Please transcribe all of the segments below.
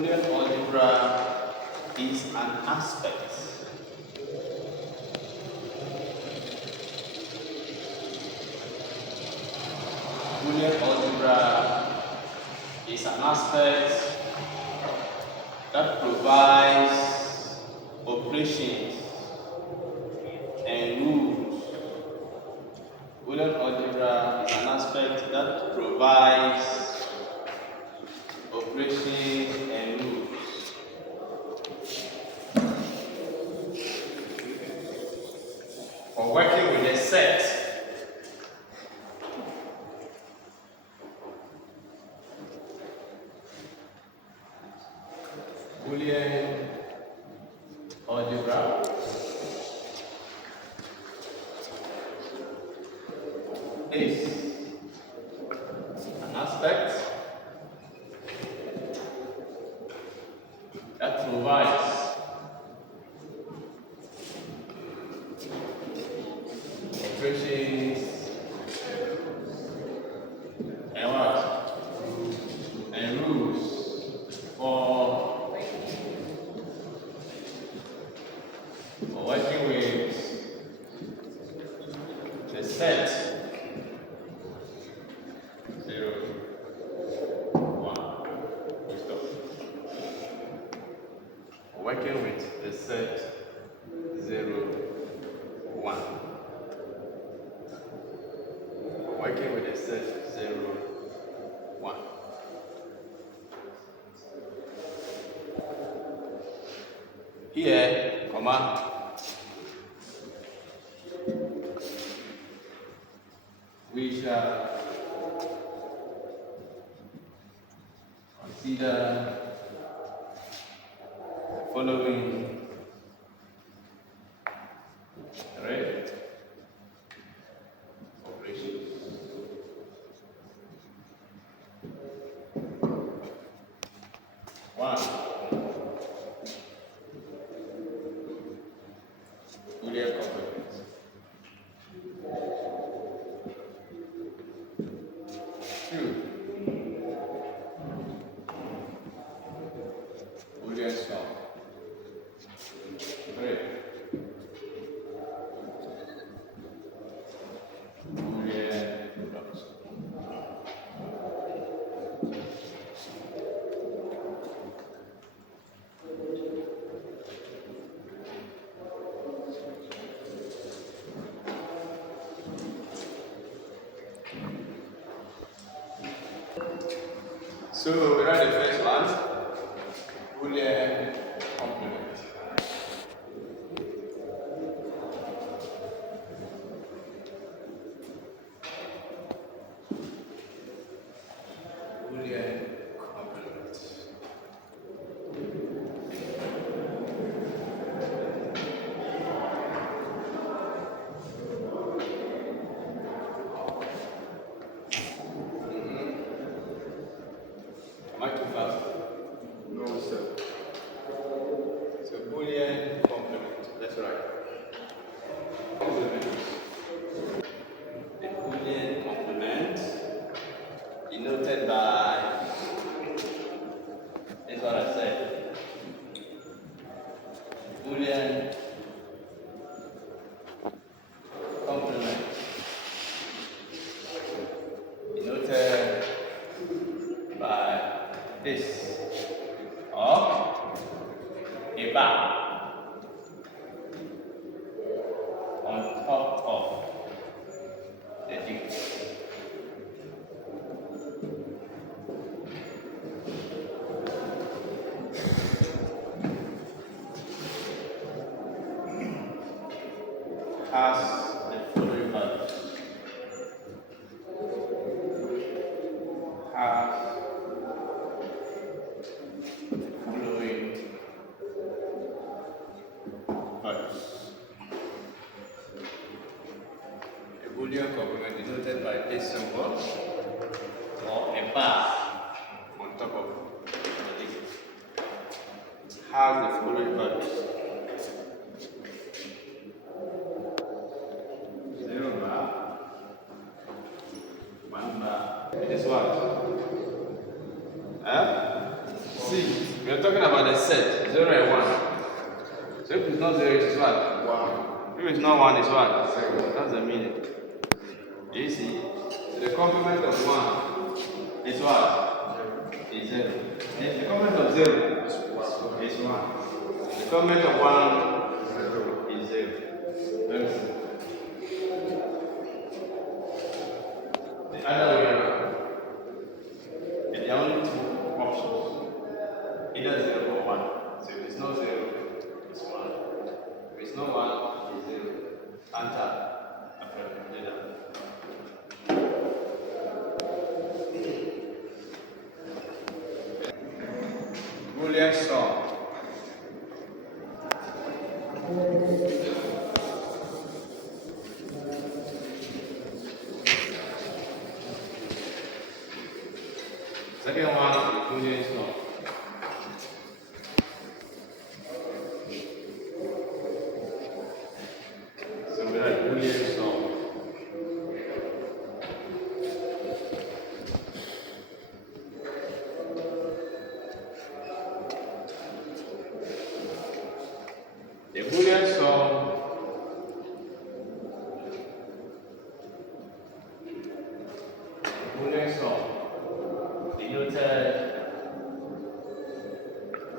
Boolean algebra is an aspect. Boolean algebra is an aspect that provides operations and rules. Boolean algebra is an aspect that provides operations and rules. For working with a set, Boolean algebra is an aspect that provides operations and what? And rules for working with the set 0, 1. Stop. Working with the set 0, 1. Working with the set 0, 1. Here, comma, we shall consider the following right operations. One, Boolean complement. Two, Boolean sum. Three, Boolean product. So we write the first one, Boolean complement. Boolean complement. Am I too fast? No, sir. So Boolean complement. That's right. Complement. The Boolean complement denoted by, is what I said. Boolean complement denoted by this or a bar on top of the digit. Has the following values. Has following values. A Boolean complement denoted by this symbol or a bar on top of the digit has the following values. 0 bar, 1 bar. It is what? See, we are talking about the set 0 and 1. So if it's not 0, it is what? 1. If it's not 1, it's what? 0. That's the meaning. Do you see? So the complement of 1 is what? Is 0. And the complement of 0 is 1. The complement of 1 is 0. Very simple. The other way around. And there are only two options. Either 0 or 1. So if it's not 0, it's 1. If it's not 1, it's 0. Answer. Boolean sum. Second one is Boolean sum. So we have Boolean sum. The Boolean sum denoted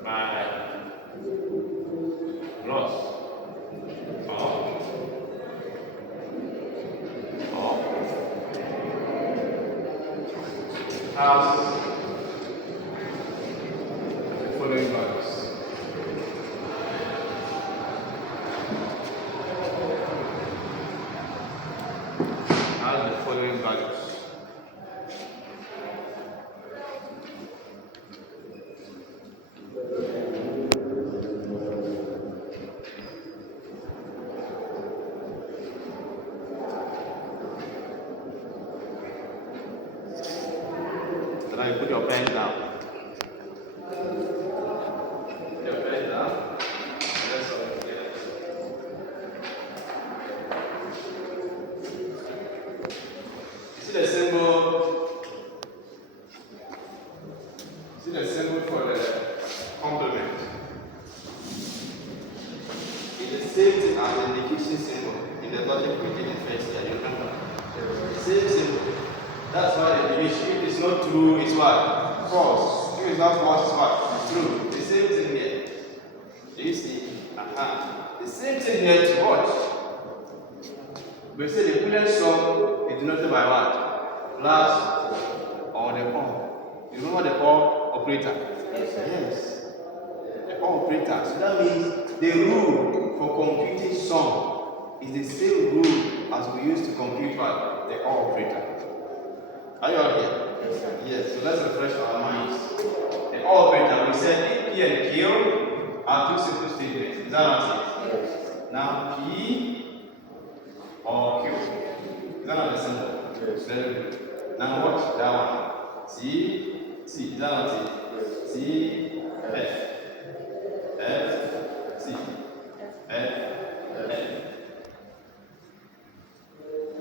by plus or has the following values. Has the following values. So now you put your pen down. Put your pen down. Let's all together. See the symbol? See the symbol for the complement? It's the same thing as the indication symbol in the logic we did in first year. You remember? The same symbol. That's why the division. If it's not true, it's what? False. If it's not false, it's what? It's true. The same thing here. Do you see? The same thing here to watch. We say the Boolean sum is denoted by what? Plus or the or. You remember the or operator? Yes. The or operator. So that means the rule for computing sum is the same rule as we use to compute what? The or operator. Are you all here? Yes. So let's refresh our minds. The or operator, we said P and Q are two simple statements. Is that not it? Yes. Now P or Q. Is that not the symbol? Yes. Very good. Now watch that one. C. Is that not it? Yes. C. F. C. F.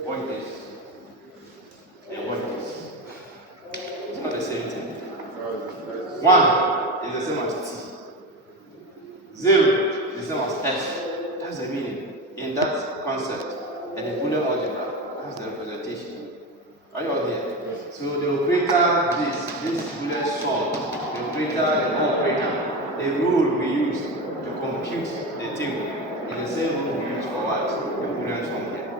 Watch this. And watch this. It's not the same thing. 1 is the same as T. 0 is the same as S. That's the meaning in that concept. And the Boolean algebra, that's the representation. Are you all here? So the operator, this Boolean sum, the operator, the operator, the rule we use to compute the table is the same rule we use for what? The Boolean sum here.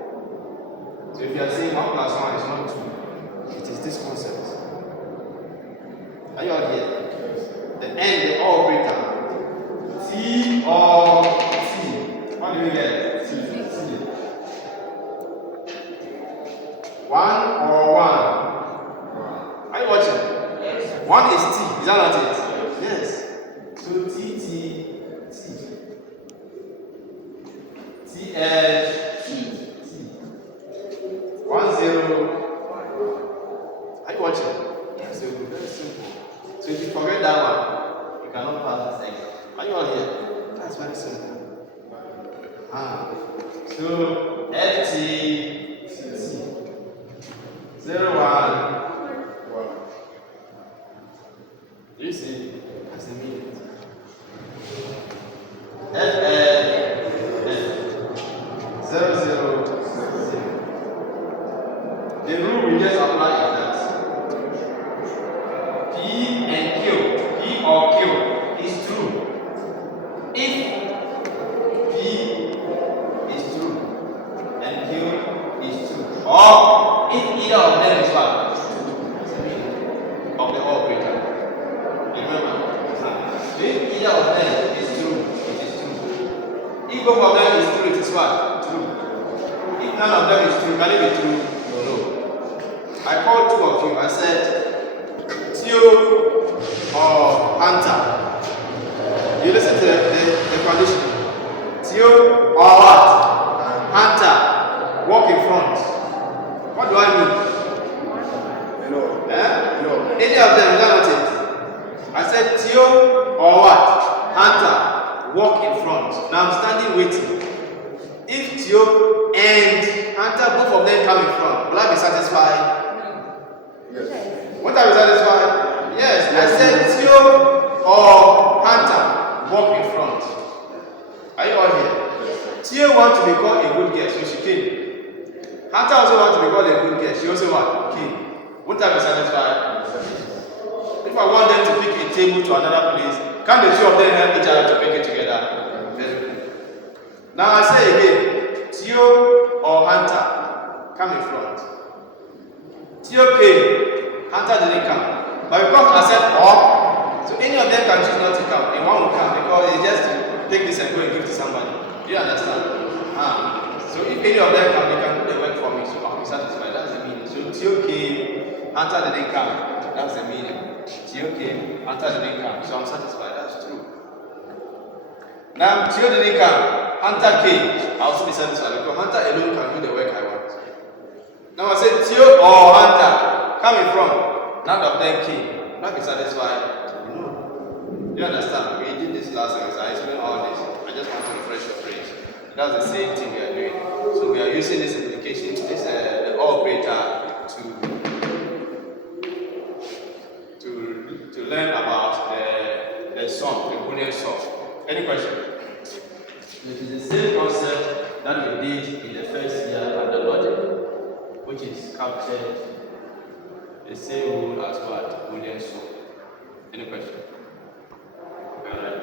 So if you are saying 1 plus 1 is not 2, it is this concept. Are you all here? The end, the operator. T or T. What do you get? T. 1 or 1? Are you watching? Yes. 1 is T. Is that not it? Yes. So T. T H T. 1 0. Are you watching? Yes. So very simple. So if you forget that one, you cannot pass this exam. Are you all here? That's very simple. So FT 0 1 1. You see, That's the meaning. F 0, 0. The rule we just apply is that P and Q, P or Q is true. If P is true and Q is true, or if either of them is what? Of the operator. Remember? If either of them is true, it is true. If both of them is true, it is what? True. If none of them is true, can it be true? No. I called two of you. I said, Theo or Hunter. You listen to the condition. Theo or what? Hunter. Walk in front. What do I mean? No. No. Any of them, is that not it? I said Theo or what? Hunter. Walk in front. Now I'm standing waiting. If Theo and Hunter, both of them come in front, will I be satisfied? Yes. Won't I be satisfied? Yes. I said Theo or Hunter, walk in front. Are you all here? Theo wants to be called a good girl, so she came. Hunter also wants to be called a good girl, she also what? Came. Won't I be satisfied? If I want them to pick a table to another place, can the two of them help each other to pick it together? Very good. Now I say again, Theo or Hunter, come in front. Theo came, Hunter didn't come. But because I said or, so any of them can choose not to come, and one will come because it's just to take this and go and give to somebody. Do you understand? So if any of them come, they can do the work for me, so I'll be satisfied. That's the meaning. So Theo came, Hunter didn't come. That's the meaning. Theo came, Hunter didn't come, so I'm satisfied. That's true. Now Theo didn't come, Hunter came, I'll also be satisfied because Hunter alone can do the work I want. Now I said Theo or Hunter, come in front. None of them came. Will I be satisfied? No. Do you understand? We did this last time, so I explained all this. I just want to refresh your brain. That's the same thing we are doing. So we are using this implication, this the operator to learn about the sum, the Boolean sum. Any question? It is the same concept that we did in the first year under logic, which is captured the same rule as what? Boolean sum. Any question? Alright.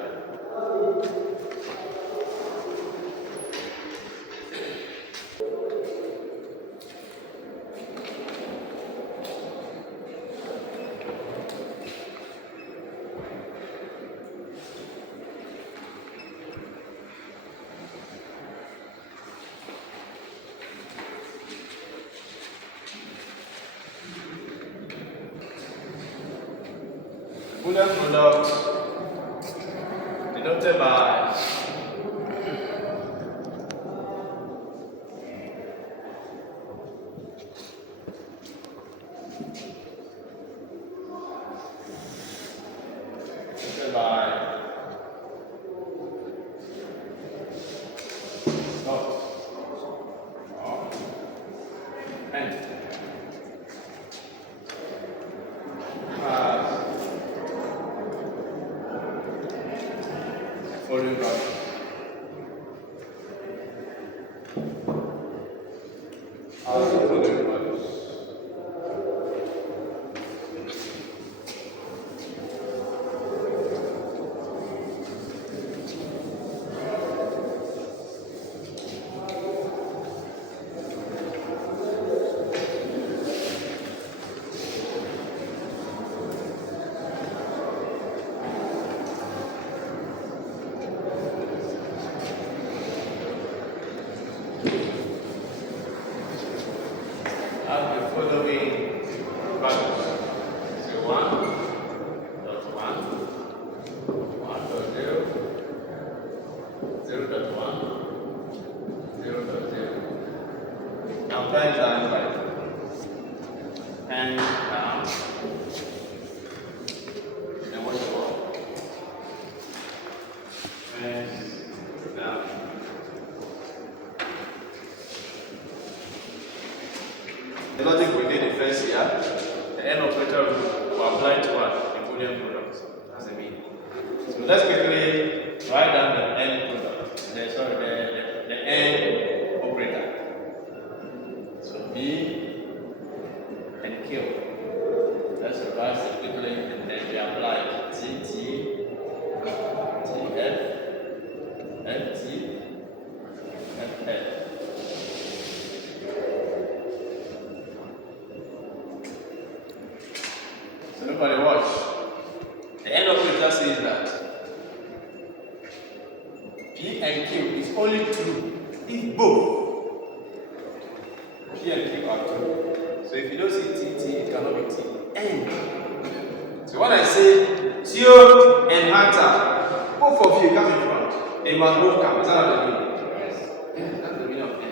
Boolean product denoted by following bracket. As the following values. The logic we did in first year, the N operator will apply to what? The Boolean product. That's the meaning. Q. Let's revise it quickly and then we apply G, G, F, F, G, F, F. So everybody watch. The end operator says that P and Q is only true if both P and Q are true. So if you don't see T, T, it cannot be T. N. So when I say Tio and Hunter, both of you come in front. They must both come. Is that what I mean? Yes. Yeah, that's the meaning of N.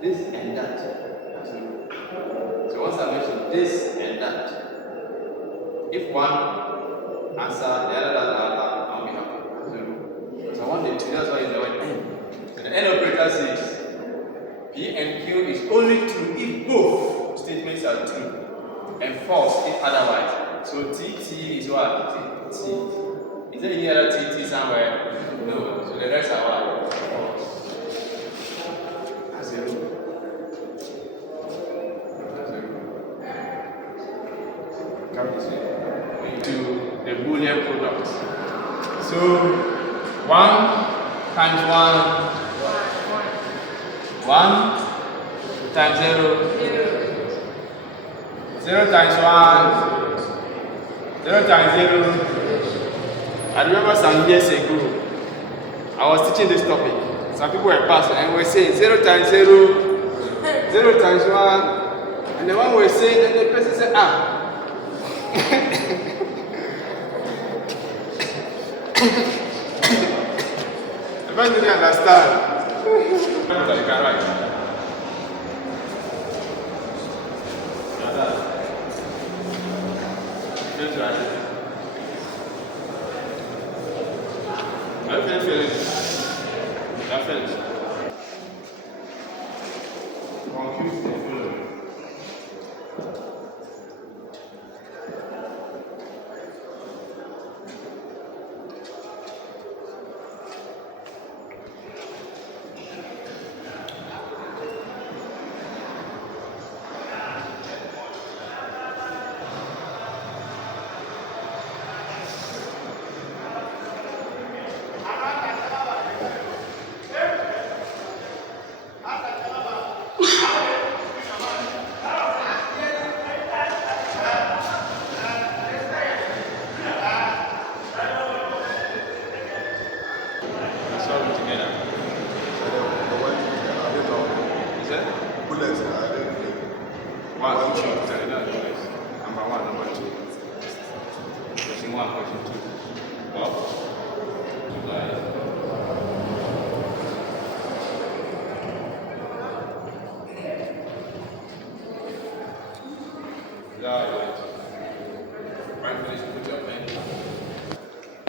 This and that. That's the meaning. So once I mention this and that, if one answer, the other does not, I'll be happy. That's the rule. Because I want the two, that's why it's the word N. So the N operator says P and Q is only true if both statements are true and false if otherwise. So T is what? T. Is there any other T somewhere? No. So the rest are what? False. That's the rule. That's the rule. Carry this way. Into the Boolean product. So 1 times 1 times 0, 0 times 1, 0 times 0. I remember some years ago, I was teaching this topic. Some people were passing and were saying 0 times 0, 0 times 1, and the one was saying, and the person said, the person didn't understand. You can write. I finished. Confused the following.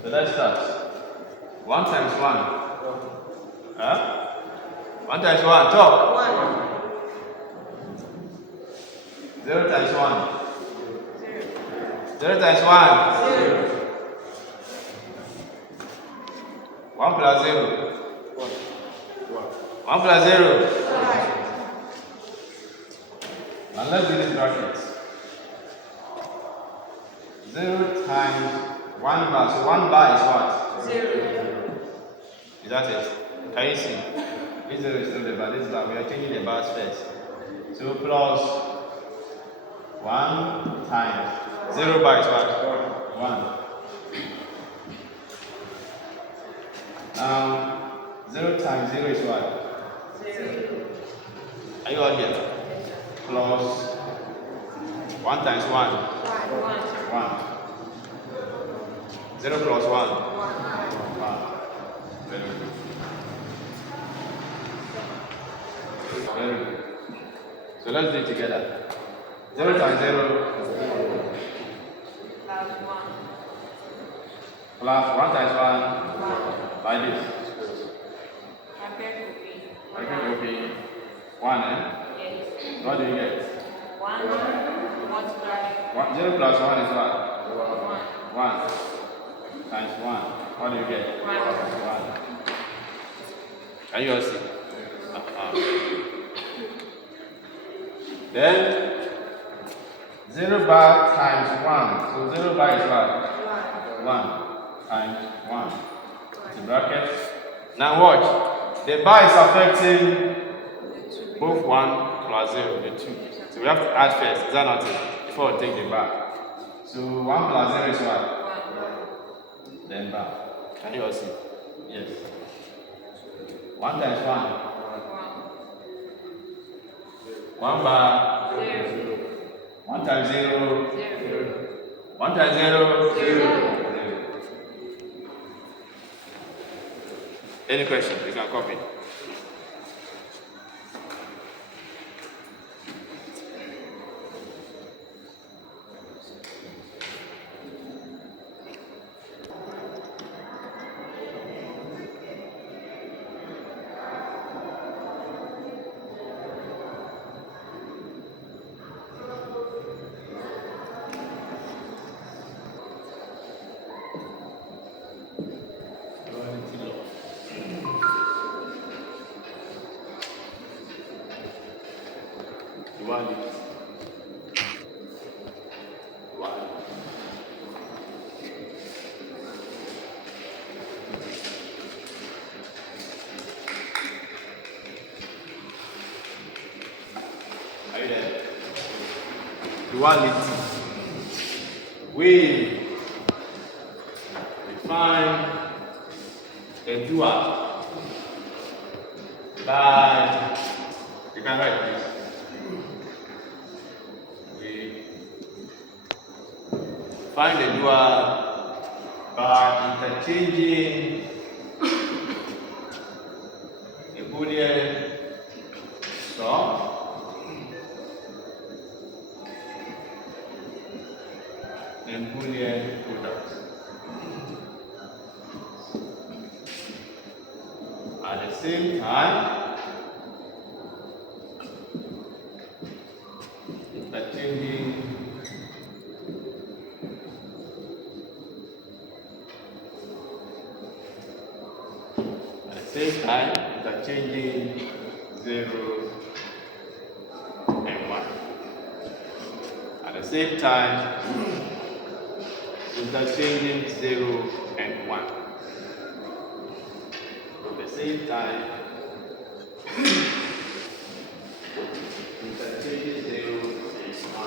So let's start. 1 times 1. Huh? 1 times 1. Talk. 1. 0 times 1. 0 times 1. 0. 1 plus 0. 1 plus 0. 5. Now let's do this bracket. 0 times 1 bar. So 1 bar is what? 0. Is that it? Can you see? This 0 is still the bar. This bar. We are changing the bars first. So plus 1 times 0 bar is what? 1. Now 0 times 0 is what? 0. Are you all here? Plus 1 times 1. 1. 0 plus 1. 1. Very good. Very good. So let's do it together. 0 times 0. Plus 1. Plus 1 times 1. Like this. I can copy 1, eh? Yes. What do you get? 1 multiply. 0 plus 1 is what? 1. 1 times 1. What do you get? 1. 1. Can you all see? Then 0 bar times 1. So 0 bar is what? 1 times 1. The bracket. Now watch. The bar is affecting both 1 plus 0, the 2. So we have to add first. Is that not it? Before we take the bar. So 1 plus 0 is what? Then bar. Can you all see? Yes. 1 times 1. 1 bar. 1 times 0. 1 times 0. 0. Any question? You can copy. Duality. We define a dual by, you can write this. We find a dual by interchanging a Boolean sum and Boolean product. At the same time, interchanging interchanging 0 and 1. At the same time, interchanging 0 and 1. At the same time, interchanging 0 and 1.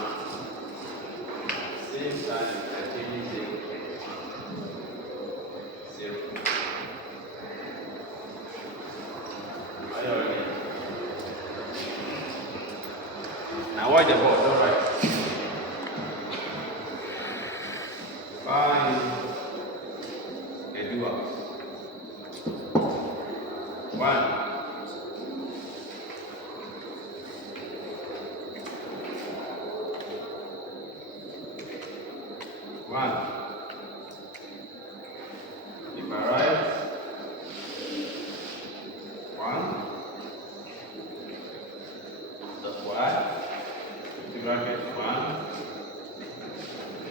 At the same time, interchanging 0 and 1. 0. Now watch the board, all right. Find a dual. 1. 1. If I write 1, that's why the bracket 1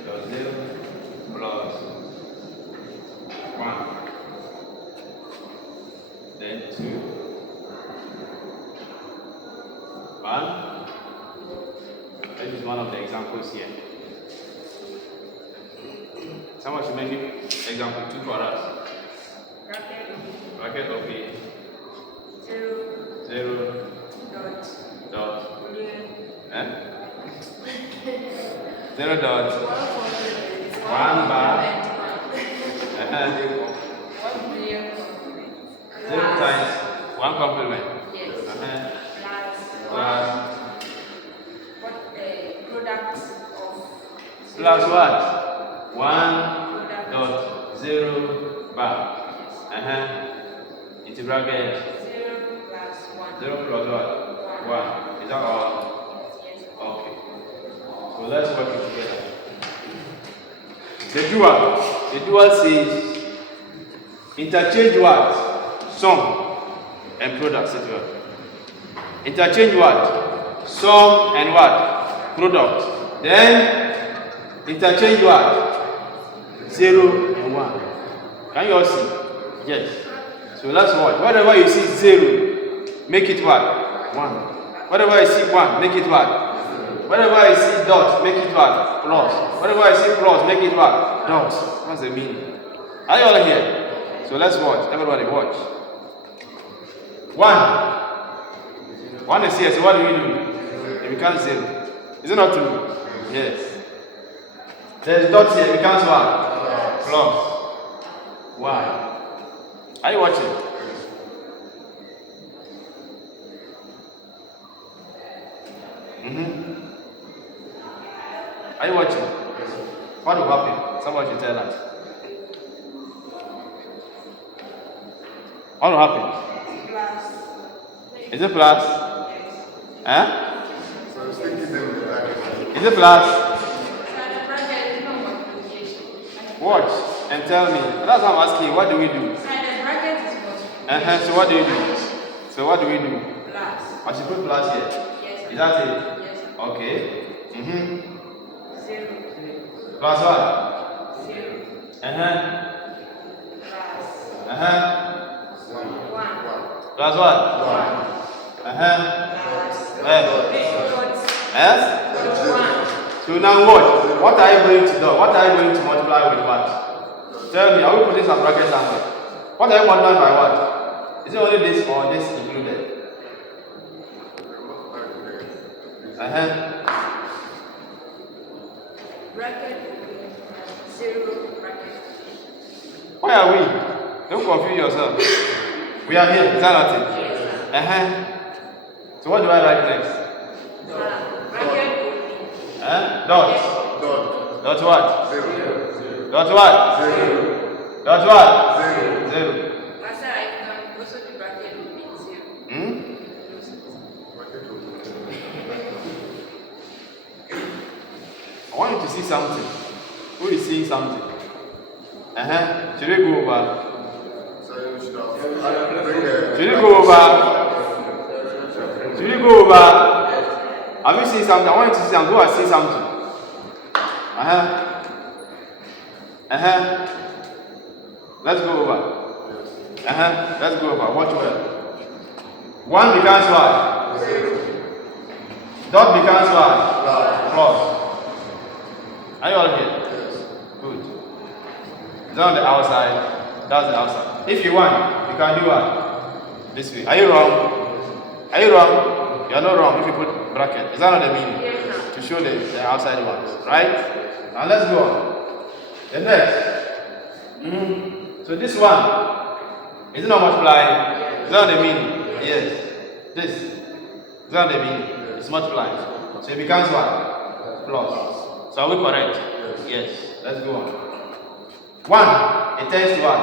plus 0 plus 1, then 2, 1. This is one of the examples here. Someone should make example 2 for us. Bracket of a 0 dot 0 dot 1 bar 0 times 1 complement. Plus what? 1 dot 0 bar. Into bracket 0 plus what? 1. Is that all? Okay. So let's work it together. The dual says interchange what? Sum and product. Interchange what? Sum and what? Product. Then interchange what? 0 and 1. Can you all see? Yes. So let's watch. Whatever you see 0, make it what? 1. Whatever you see 1, make it what? Whenever I see dot, make it what? Plus. Whenever I see plus, make it what? Dot. What's the meaning? Are you all here? So let's watch. Everybody watch. 1. 1 is here, so what do we do? It becomes 0. Is it not true? Yes. There's dot here, it becomes what? Plus. Why? Are you watching? Are you watching? What will happen? Somebody should tell us. What will happen? Plus. Is it plus? Huh? Is it plus? Watch and tell me. That's what I'm asking. What do we do? So what do you do? So what do we do? Plus. I should put plus here. Yes. Is that it? Yes. Okay. 0. Plus what? 0. Plus. 1. Plus what? 1. So now what? What are you going to do? What are you going to multiply with what? Tell me, are we putting some brackets somewhere? What are you multiplying by what? Is it only this or this included? Bracket 0 bracket. Where are we? Don't confuse yourself. We are here. Is that not it? So what do I write next? Bracket. Dot. Dot. Dot what? 0. Dot what? 0. Dot what? 0. 0. Master, I can also do bracket with 0. I want you to see something. Who is seeing something? Should we go over? Should we go over? Should we go over? Have you seen something? I want you to see something. Who has seen something? Let's go over. Let's go over. Watch well. 1 becomes what? Dot becomes what? Plus. Are you all here? Good. Is that on the outside? That's the outside. If you want, you can do what? This way. Are you wrong? Are you wrong? You are not wrong if you put bracket. Is that not the meaning? To show the outside ones. Right? Now let's go on. The next. So this one. Is it not multiplying? Is that the meaning? Yes. This. Is that the meaning? It's multiplying. So it becomes what? Plus. So are we correct? Yes. Let's go on. 1. It turns to what?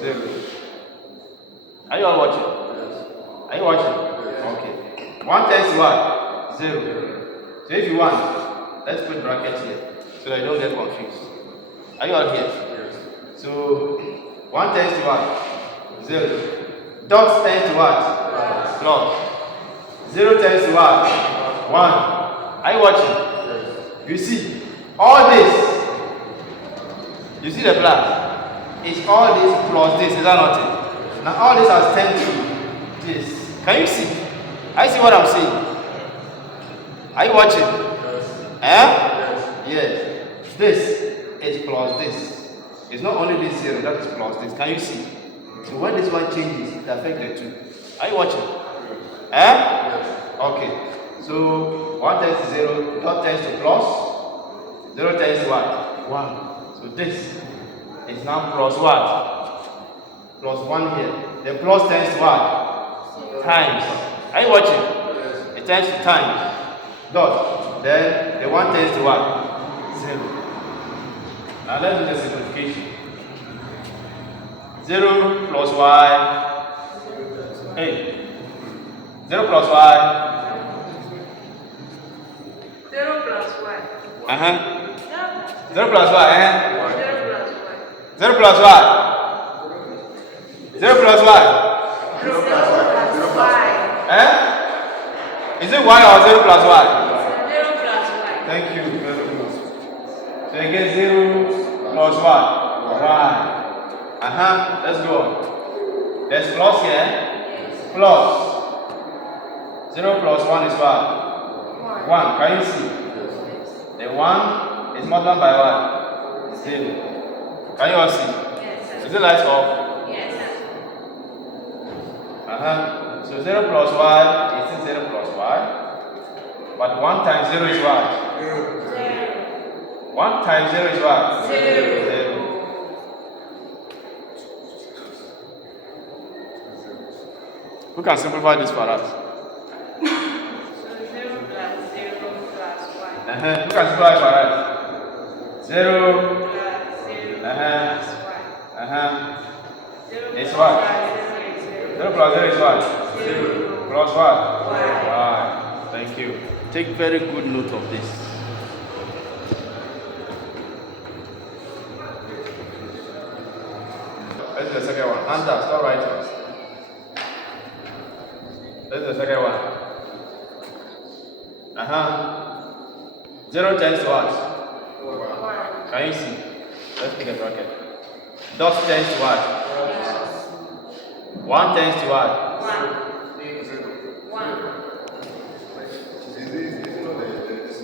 0. Are you all watching? Are you watching? Okay. 1 turns to what? 0. So if you want, let's put brackets here so that you don't get confused. Are you all here? So 1 turns to what? 0. Dot turns to what? Plus. 0 turns to what? 1. Are you watching? You see, all this. You see the plus? It's all this plus this. Is that not it? Now all this has turned to this. Can you see? I see what I'm saying. Are you watching? Yes. This is plus this. It's not only this 0, that is plus this. Can you see? So when this one changes, it affects the 2. Are you watching? Okay. So 1 turns to 0, dot turns to plus, 0 turns to what? 1. So this is now plus what? Plus 1 here. The plus turns to what? Times. Are you watching? It turns to times. Dot. Then the 1 turns to what? 0. Now let's do the simplification. 0 plus y. Hey. 0 plus y. 0 plus y. 0 plus y. 0 0 plus y. 0 plus y. 0 plus y. 0 plus y. Is it y or 0 plus y? 0 plus y. Thank you. Very good. So you get 0 plus y. Y. Let's go on. There's plus here. Plus. 0 plus 1 is what? 1. 1. Can you see? The 1 is multiplied by what? 0. Can you all see? Yes, sir. Is it lights off? Yes, sir. So 0 plus y is 0 plus y. But 1 times 0 is what? 1 times 0 is what? 0. Who can simplify this for us? So 0 plus 0 plus y. Who can simplify for us? 0 Plus 0 Uh-huh. plus y. 0 It's plus what? y is 0. 0 plus 0 is what? 0 Plus what? y. Y. Thank you. Take very good note of this. This is the second one. Answer, stop writing. This is the second one. 0 tends to what? 1. Can you see? Let's pick a bracket. Dot tends to what? 1 tends to what? 1. 1.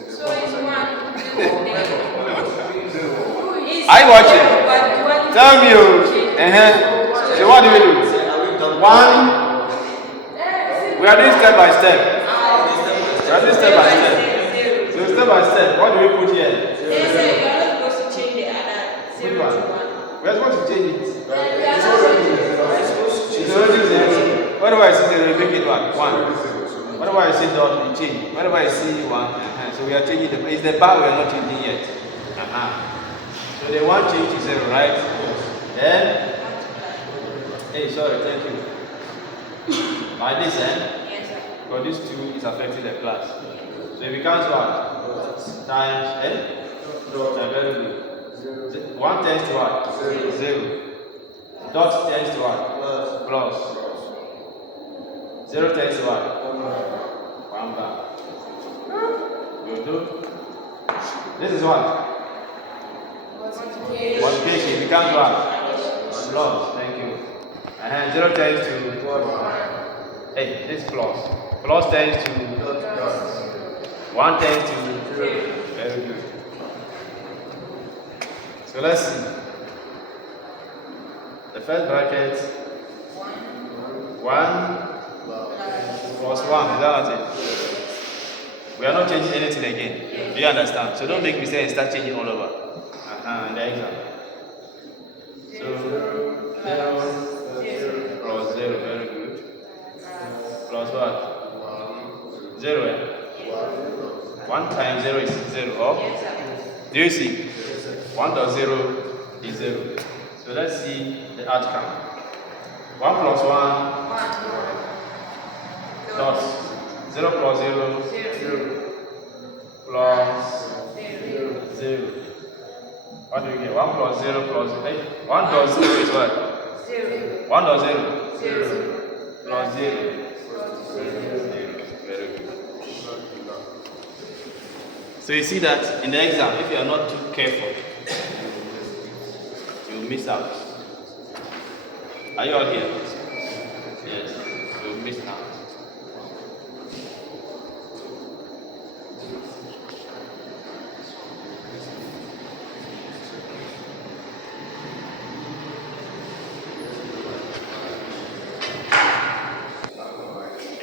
So it's 1. Are you watching? Tell me. So what do we do? 1. We are doing step by step. We are doing step by step. So step by step, what do we put here? They say you are not supposed to change the other 0 to 1. We are supposed to change it. It's already 0. Whenever I see 0, we make it 1. Whenever I see dot, we change. Whenever I see 1, so we are changing the. It's the bar we are not changing yet. So the 1 change to 0, right? Then, hey, sorry, thank you. Like this, Yes, sir. because this 2 is affecting the class. So it becomes what? Times, very good. 1 tends to what? 0. Dot tends to what? Plus. 0 tends to what? 1 back. You do? This is what? Multiplication. It becomes what? Plus. Thank you. 0 tends to 1. Hey, this plus. Plus tends to 1 tends to. Very good. So let's see. The first bracket 1 plus 1. Is that what it is? We are not changing anything again. Do you understand? So don't make mistake and start changing all over. In the exam. So 0 plus 0. Very good. Plus what? 0. 1 times 0 is 0. Oh? Do you see? 1 plus 0 is 0. So let's see the outcome. 1 plus 1 dot 0 plus 0 plus 0. What do you get? 1 plus 0 plus 1 plus 0 is what? 1 plus 0 plus 0. Very good. So you see that in the exam, if you are not too careful, you will miss out. Are you all here? Yes, you will miss out.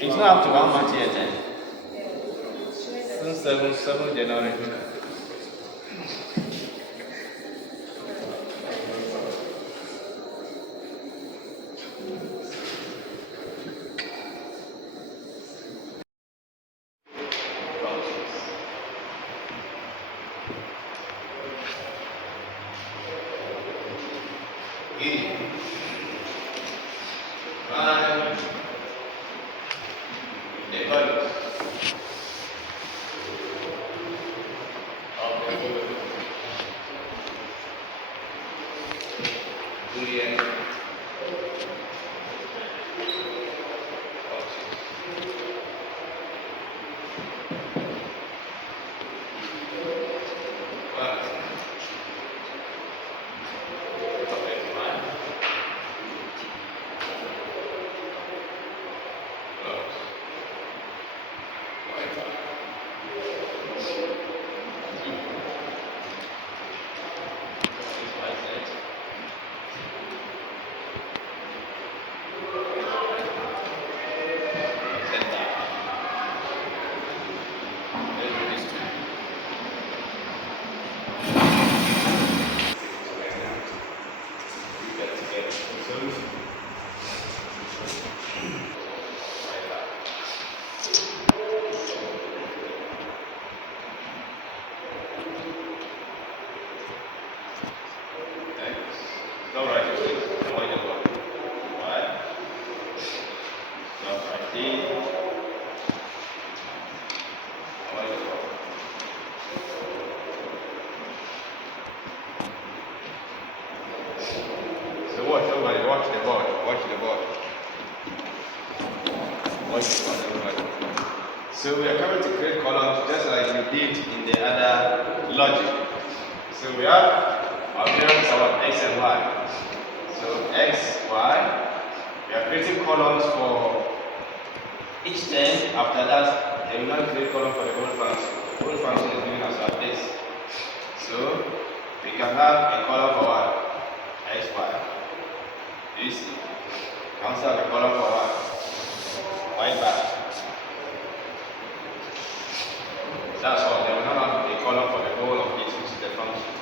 It's not up to 1 month yet, eh? Since 7 January. Boolean watch everybody, watch the board, watch the board. Watch the board, everybody. So we are coming to create columns just like we did in the other logic. So we have our variables are x and y. So x, y. We are creating columns for each term. After that, we will now create column for the whole function. The whole function is given us like this. So we can have a column for what? X, y. You see? We also have a column for what? Y bar. That's all. Then we now have a column for the whole of it, which is the function.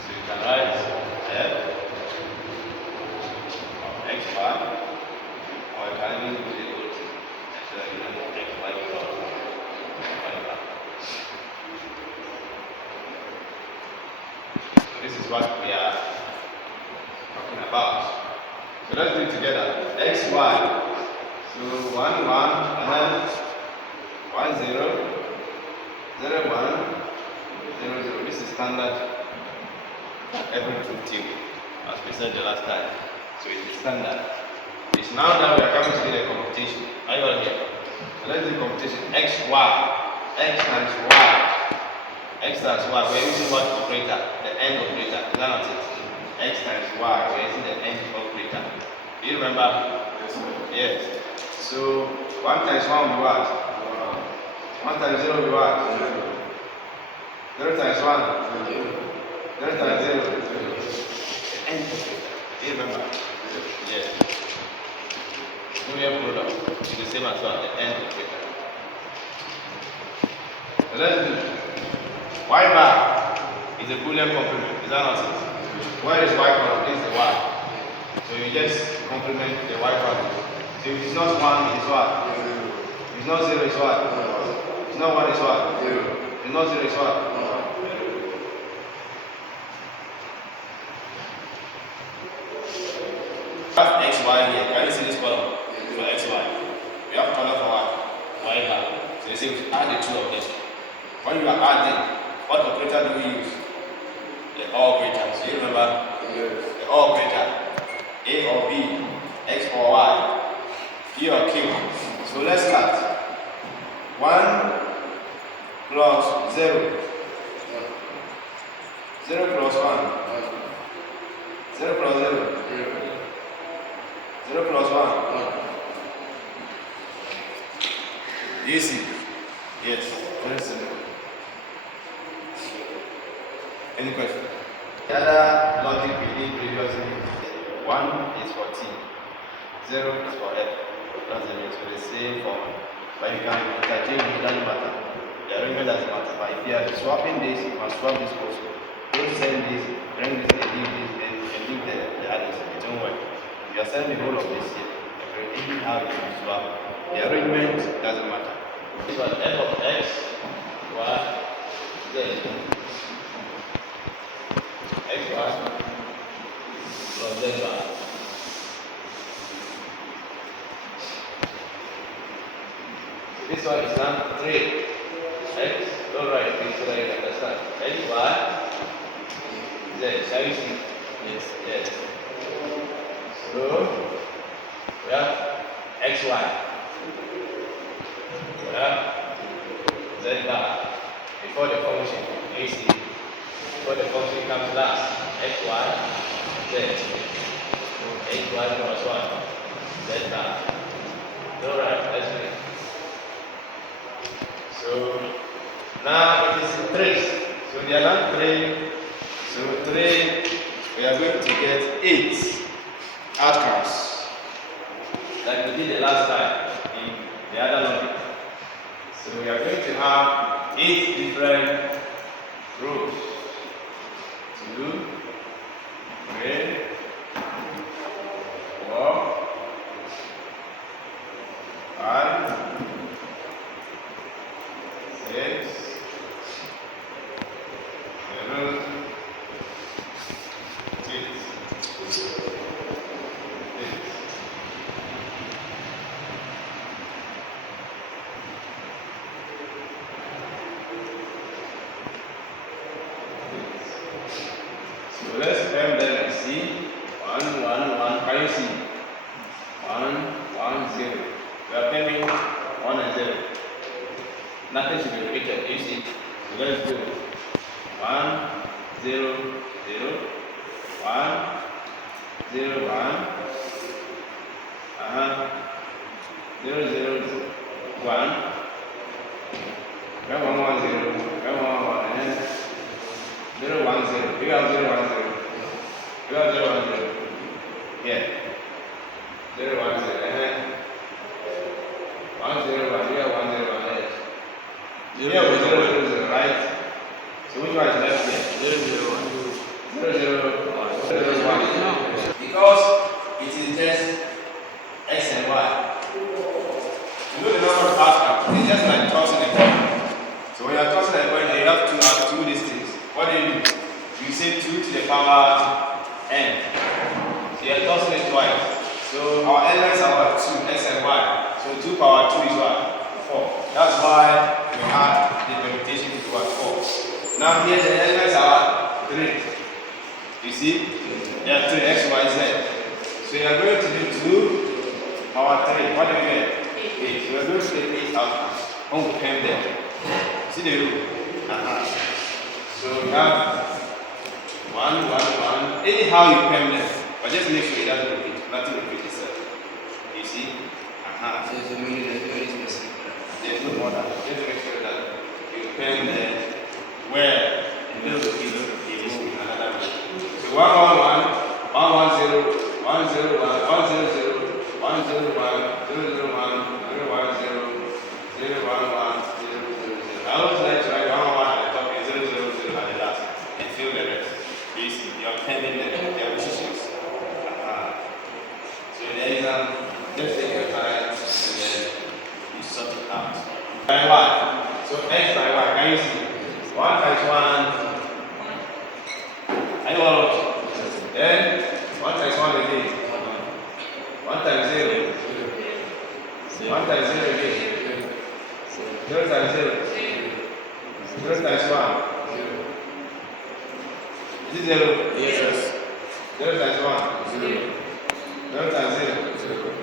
So you can write f of x, y, or you can even do the whole thing. So you know the x, y, column. This is what we are talking about. So let's do it together. X, y. So 1, 1, and then 1, 0, 0, 1, 0, 0. This is standard every truth table, as we said the last time. So it is standard. It's now that we are coming to do the computation. Are you all here? So let's do the computation. X, y. X times y. X times y, we're using what operator? The AND operator. Is that not it? X times y, we're using the AND operator. Do you remember? Yes. So 1 times 1 will be what? 1 times 0 will be what? 0 times 1? 0 times 0? The AND operator. Do you remember? Yes. Boolean product is the same as well, the AND operator. So let's do it. Y bar is a Boolean complement. Is that not it? Where is y column? This is the y. So you just complement the y value. So if it's not 1, it is what? If it's not 0, it's what? If it's not 1, it's what? 0. If it's not 0, it's what? 0. We have x, y here. Can you see this column? For x, y. We have column for what? Y bar. So you see, we add the two of them. When you are adding, what operator do we use? The OR operator. So you remember? Yes. The OR operator. A or B, X or Y, P or Q. So let's start. 1 plus 0. 0 plus 1. 0 plus 0. 0 plus 1. Easy. Yes. Very simple. Any question? The other logic we did previously, 1 is for T, 0 is for F. That's the means for the same form. But you can interchange, it doesn't matter. The arrangement doesn't matter. But if you are swapping this, you can swap this also. Don't send this, bring this, and leave this, and leave the others. It won't work. If you are sending the whole of this here, everything how you can swap. The arrangement doesn't matter. This one, F of X, Y, Z. X, Y, plus Z bar. This one is now 3. X, don't write this so that you understand. X, Y, Z. Shall you see? Yes, yes. So, we have X, Y. We have Z bar. Before the function, AC. Before the function comes last. X, Y, Z. X, Y plus 1. Z bar. Don't write, let's read. So now it is 3. So there are 3. So 3, we are going to get 8 outcomes. Like we did the last time in the other logic. So we are going to have 8 different rows. 2, 3, 4, 5, 6, 7, 8. you see? 1, 1, 0. We are pending 1 and 0. Nothing should be repeated. You see? So let's do 1, 0, 0. 1, 0, 1. 0, 0, 1. 1, 1, 0. 1, 1, 1. And then 0, 1, 0. You have 0, 1, 0. You have 0, 1, 0. Yeah. 0, 1, 0. And then 1, 0, 1. You have 1, 0, 1. You have 0, 0, 0, right? So which one is left here? 0, 0, 1. 0, 0, 1. 0, 0, 1. Because it is just x and y. You know the number of outcomes. It's just like tossing a coin. So when you are tossing a coin, you have two listings. What do? You say 2 to the power n. So you are tossing it twice. So our elements are what? 2, x and y. So 2 power 2 is what? 4. That's why we had the permutation to what? 4. Now here the elements are 3. You see? There are 3, x, y, z. So you are going to do 2 power 3. What do you get? 8. So you are going to get 8 outcomes. On will pen them. See the rule? So we have 1, 1, 1. Anyhow you pen them. But just make sure it doesn't repeat. Nothing repeats itself. You see? There's a meaning that very specific. There's no order. Just make sure that you pen them where it will repeat in another way. So 1, 1, 1, 1, 1, 0, 1, 0, 1, 1, 0, 0, 1, 0, 1, 0, 0, 1, 0, 1, 0, 0, 1, 1, 0, 0, 0. I always like to write 1, 1 at the top and 0, 0, 0 at the last and fill the rest. You see, you're pending their positions. So in the exam, just take your time and then you sort it out. By y. So x by y, can you see? 1 times 1. Are you all okay? Then 1 times 1 again. 1 times 0. 1 times 0 again. 0 times 0. 0 times 1. Is it 0? Yes. 0 times 1. 0. 0 times 0. 0.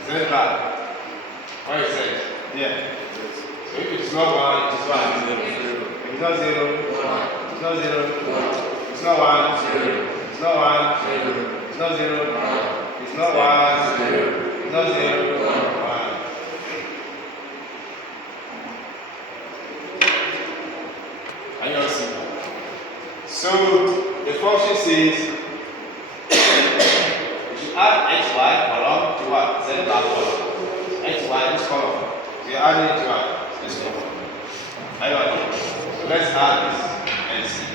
Is it bad? What is it? Yeah. So if it's not 1, it is 1. If it's not 0, it's not 0. It's not 1, 0. It's not 1, 0. It's not 0. It's not 1, 0. It's not 0. 1. Can you all see? So the function says you add xy column to what? Z black column. Xy this column. So you're adding it to what? This column. Are you okay? So let's add this and see.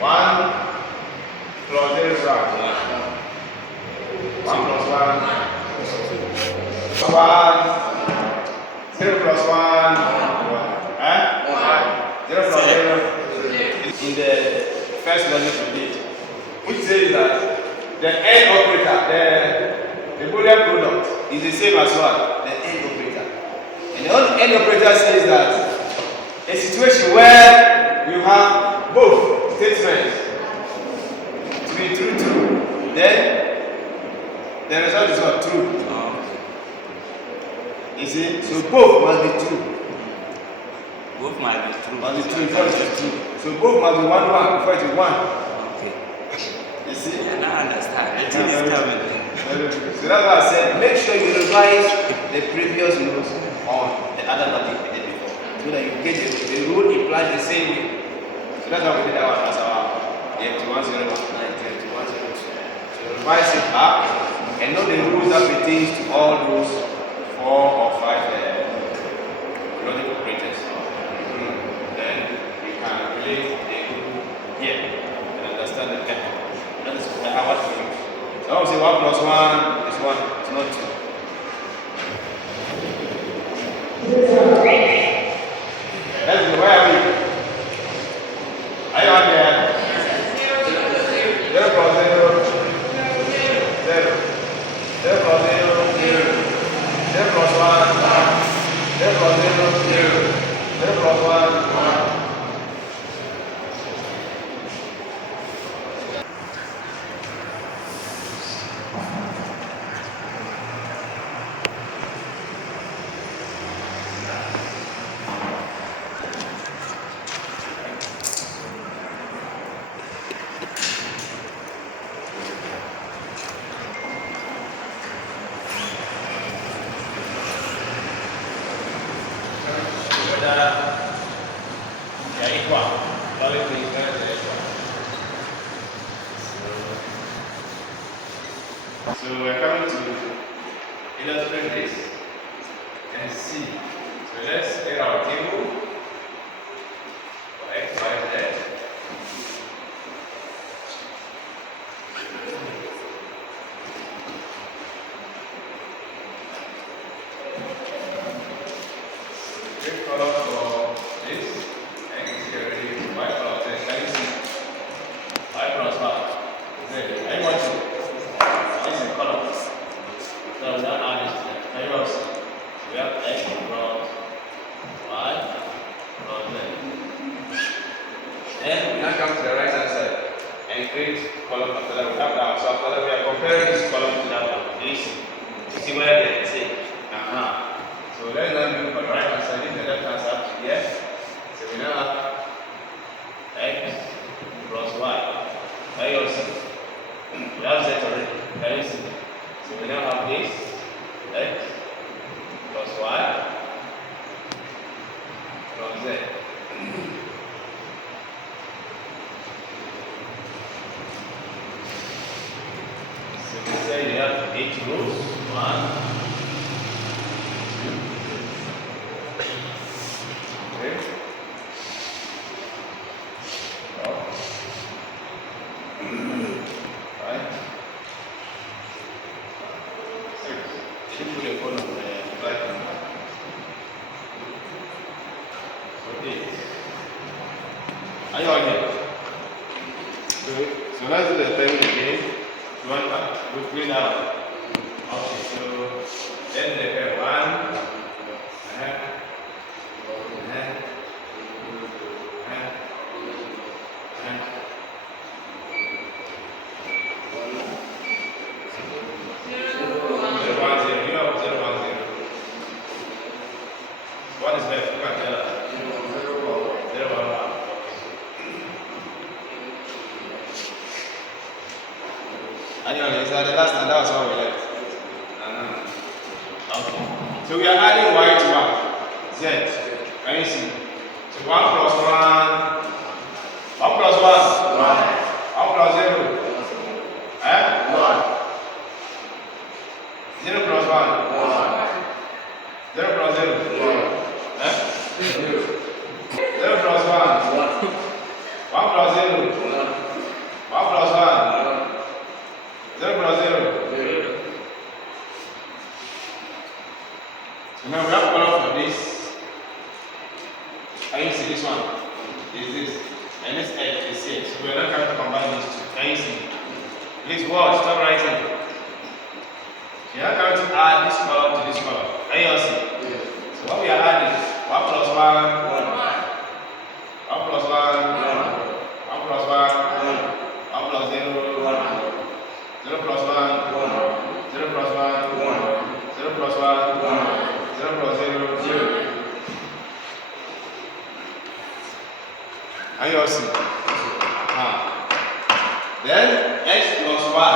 1 plus 0 is what? 1 plus 1. 1. 0 plus 1. 0 plus 0. In the first lesson we did, which says that the AND operator, the Boolean product, is the same as what? The AND operator. And the AND operator says that a situation where you have both statements to be true, then the result is what? True. You see? So both must be true. Both might be true. Must be true before it is true. So both must be 1, 1 before it is 1. Okay. You see? Yeah, now I understand. The thing is coming. So that's why I said make sure you revise the previous rules on the other that you did before. So that you get the rule implies the same way. So that's why we did that one as our EMT1019, EMT102. So revise it back and know the rules that pertains to all those 4 or 5 logic operators. Then you can relate the rule here and understand the technique. That is what we use. So I would say 1 plus 1 is 1, it's not 2. Let's go, where are we? Are you on there? 0 plus 0. 0. 0 plus 0. 0. they are equal. Value things they are equal. So we're coming to illustrate this and see. So let's get our table for x, y, z. Green color for this, x is here already, y color 10. Can you see? Y plus 1. Z. I want to. This is color. So we now add this to them. Can you all see? We have x plus y plus z. Then we now come to the right hand side and create column after that. We have that. So after that we are comparing this column to that one. This. You see where they are the same. So let's now move from the right hand side, the left hand side here. So we now have x plus y. Can you all see? We have z already. Can you see? So we now have this x plus y plus z. So we say we have 8 rows. 1, 2, 3, 4, 5, 6. Did you put a phone on the black one? Okay. Are you all here? So let's do the thing again. You want to clean out. Okay, so then the pair 1, what is left? You can tell us. 0, 1, 1. Anyway, so the last time that was all we left. Okay. So we are adding y to 1. Z. Can you see? So 1 plus 1. 1 plus 1. 1 plus 0. 1. 0 plus 1. 0 plus 0. 0 plus 1. 1 plus 0. 1 plus 1. 0 plus 0. So now we have column for this. Can you see this one? Is this? And this x is here. So we are not trying to combine these two. Can you see? Please watch, stop writing. We are going to add this column to this column. Can you all see? So what we are adding? 1 plus 1. 1 plus 1. 1 plus 1. 1 plus 0. 0 plus 1. 0 plus 1. 0 plus 1. 0 plus 0. 0. Can you all see? Then x plus y.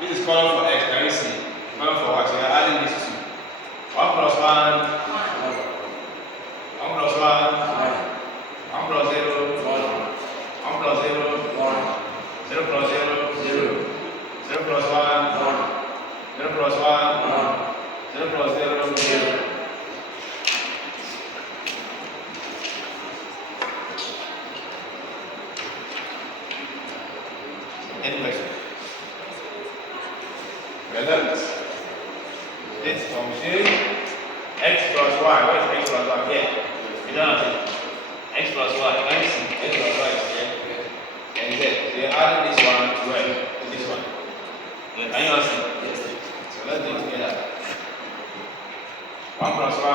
This is column for x. Can you see? Column for y. So we are adding these two. 1 plus 1. 1 plus 1. 1 plus 0. 1 plus 0. 0 plus 0. 0. 0 plus 1. 0 plus 1. 0 plus 0. 0. Any question? Well done. This function x plus y. What is x plus y? Here. You know what? X plus y. Can you see? X plus y is here. And z. So you're adding this one to where? To this one. Can you all see? So let's do it together. 1 plus 1.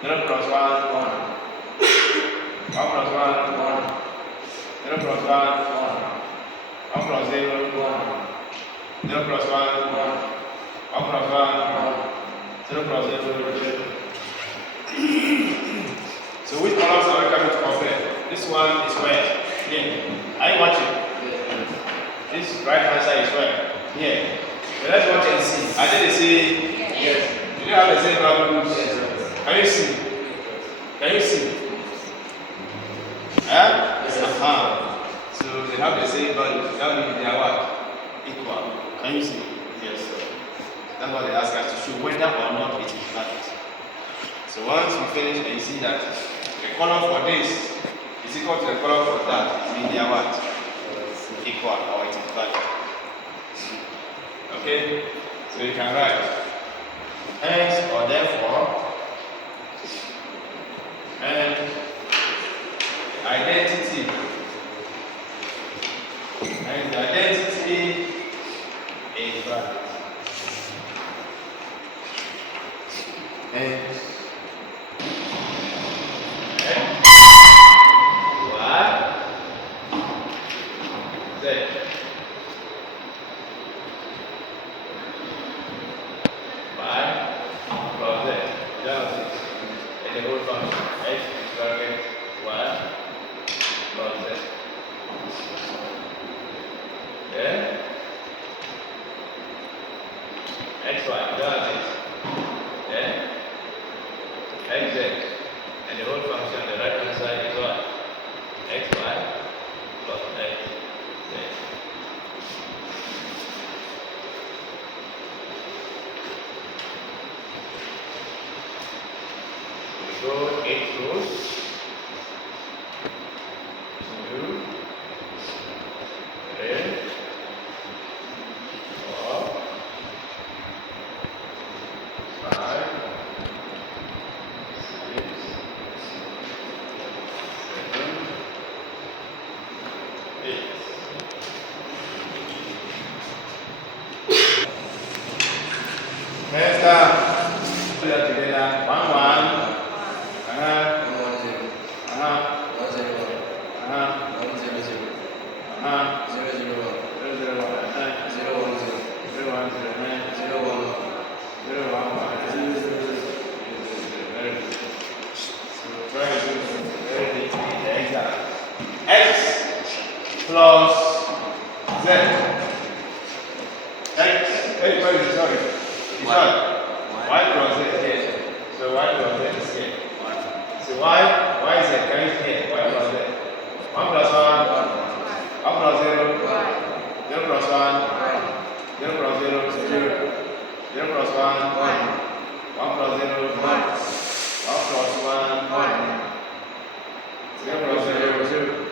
0 plus 1. 1 plus 1. 0 plus 1. 1 plus 0. 0 plus 1. 1 plus 1. 0 plus 0. So which columns are we coming to compare? This one is where? Here. Are you watching? This right hand side is where? Here. So let's watch and see. Are they the same? Yes. Do they have the same values? Yes. Can you see? Can you see? Huh? Yes. So they have the same value. That means they are what? Equal. Can you see? Yes. That's what they ask us to show whether or not it is valid. So once we finish and you see that the column for this is equal to the column for that, it means they are what? Equal or it is valid. Okay? So you can write hence or therefore and identity. And the identity is valid. And so 8 rows, 2, 3, 4, 5, 6, 7, 8. Let's start. Put that together. 1, 1. X plus Z. X. Everybody, sorry. It's what? Y plus Z here. So Y plus Z is here. So Y is a carry here. Y plus Z. 1 plus 1. 1 plus 0. 0 plus 1. 0 plus 0. 0. 0 plus 1. 1 plus 0. 1. 1 plus 1. 1. 0 plus 0. 0.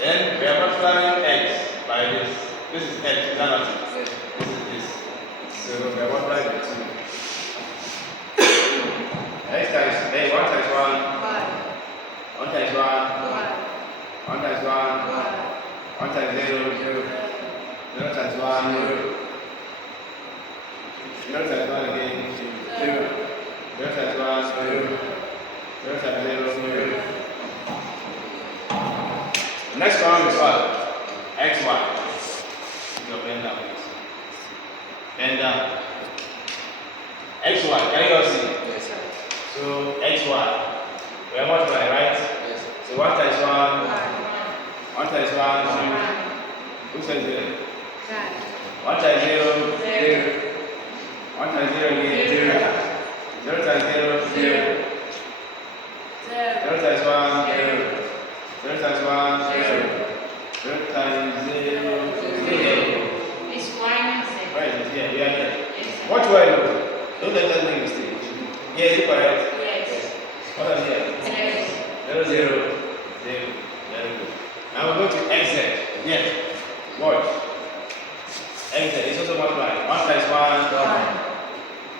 Then we are multiplying x by this. This is x, is that not it? Yes. This is this. So we are multiplying the 2. X times 1 times 1. 1 times 1. 1 times 1. 1 times 0. 0. 0 times 1. 0. 0 times 1 again. 0. 0 times 1. 0. 0 times 0. 0. Next column is what? XY. So bend down, please. Bend down. XY, can you all see? Yes, sir. So XY. We are multiplying, right? Yes. So 1 times 1. 1 times 1. 2. Who says 0? 1 times 0. 0. 1 times 0 again. 0. 0 times 0. 0. 0 times 1. 0. 0 times 1, 0. 0 times 0, 0. It's 1 0. Right, yeah, we are here. Yes, sir. What do I do? Don't let that make mistake. Yeah, is it correct? Yes. What are here? 0, 0. 0. Very good. Now we go to XZ. Yeah. Watch. XZ is also multiplied. 1 times 1,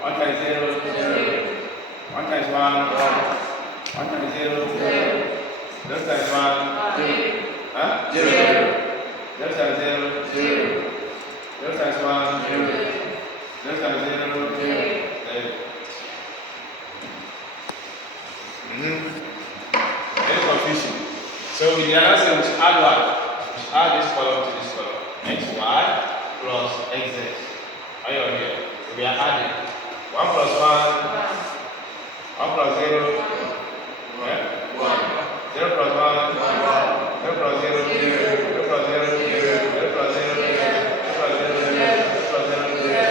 1 times 0, 0. 1 times 1, 1 times 0, 0. 0 times 1, 0. Huh? 0. 0 times 0, 0. 0 times 1, 0. 0 times 0, 0. Any confusion? So with the other side, we should add what? We should add this column to this column. XY plus XZ. Are you here? So we are adding 1 plus 1, 1 plus 0, 1. 0 plus 1, 0 plus 0, 0 plus 0, 0 plus 0, 0 plus 0, 0 plus 0, 0.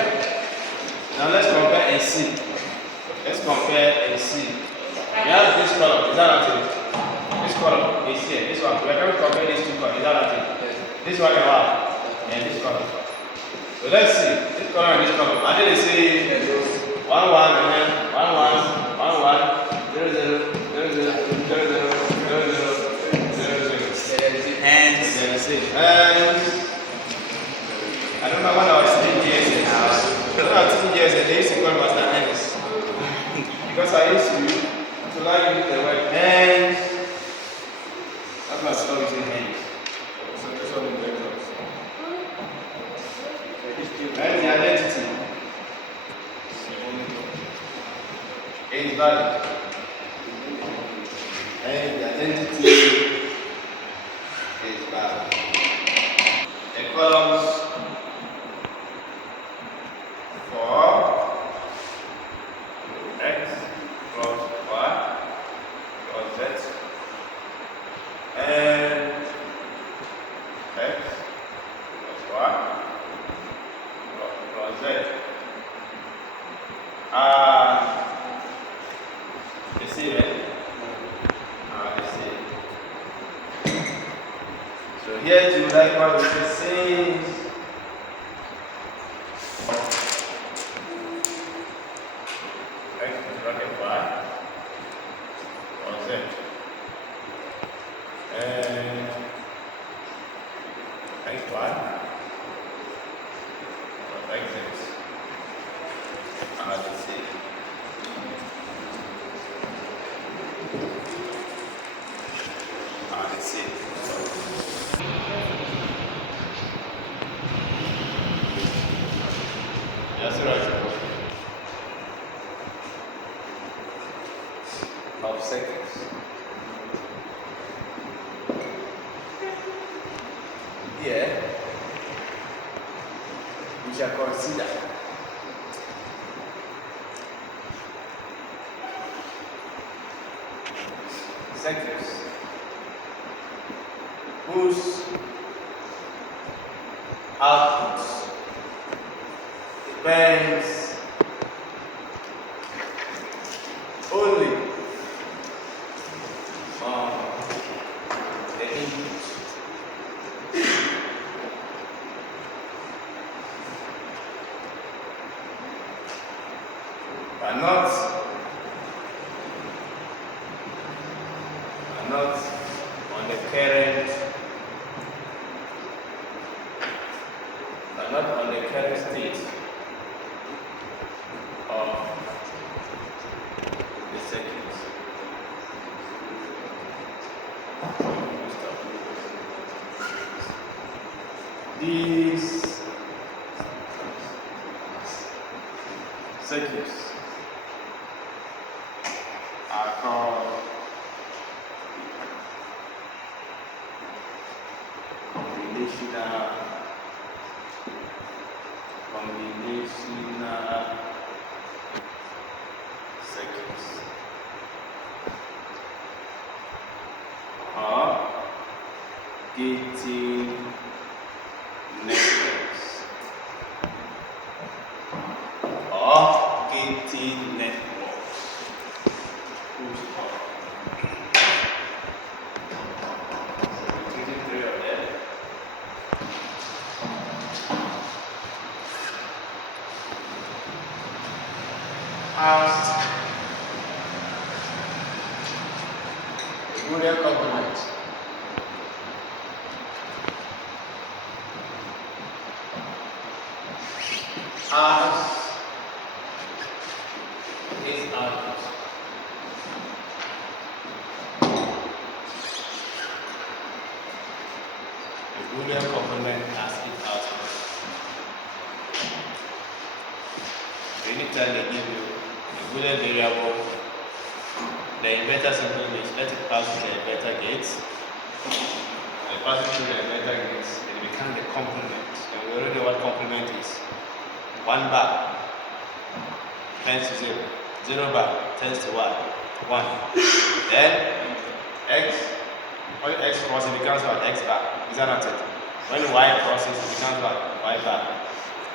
talking about? And this column. So let's see. This column and this column. I didn't say 1 1 and then 1 1 1 1 0 0 0 0 0 0 0 0 0 0. And I don't know when I was teaching GSS. When I was teaching GSS, they used to call Master Ennis. Because I used to like using the word and. That's my story using hands. So this one is very close. That is the identity. Is valid. And the identity is valid. The columns for x plus y plus z and x plus y plus z are the same, right? Are the same. So here to likewise the same. X is bracket y plus z and x y plus x z are the same. Are the same. That's right. Of seconds. Here, we shall consider seconds whose outputs depends only on the input. But not on the current, but not on the current state of the circuit. These circuits are called combinational circuits or gating networks or gating networks. Three of them. As a Boolean complement. As its output. A Boolean complement as its output. Anytime they give you a Boolean variable, the inverter simply means let it pass through the inverter gates. When it passes through the inverter gates, it becomes the complement. And we already know what complement is. 1 bar tends to 0. 0 bar tends to what? 1. Then x, when x crosses, it becomes what? X bar. Is that not it? When y crosses, it becomes what? Y bar.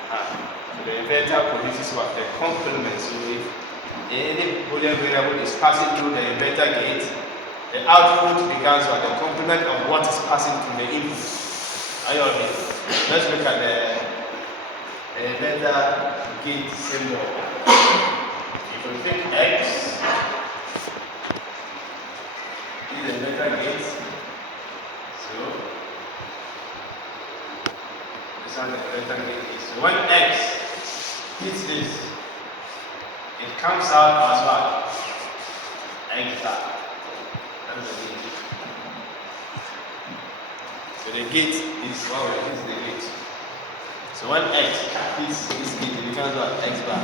So the inverter produces what? The complement. So if any Boolean variable is passing through the inverter gate, the output becomes what? The complement of what is passing through the input. Are you on it? Let's look at the beta gate symbol. If you take X, this is a beta gate. So this one is the beta gate. So when X hits this, it comes out as what? X star. That's the gate. So the gate is one way, this is the gate. So when X hits this gate, it becomes what? X bar.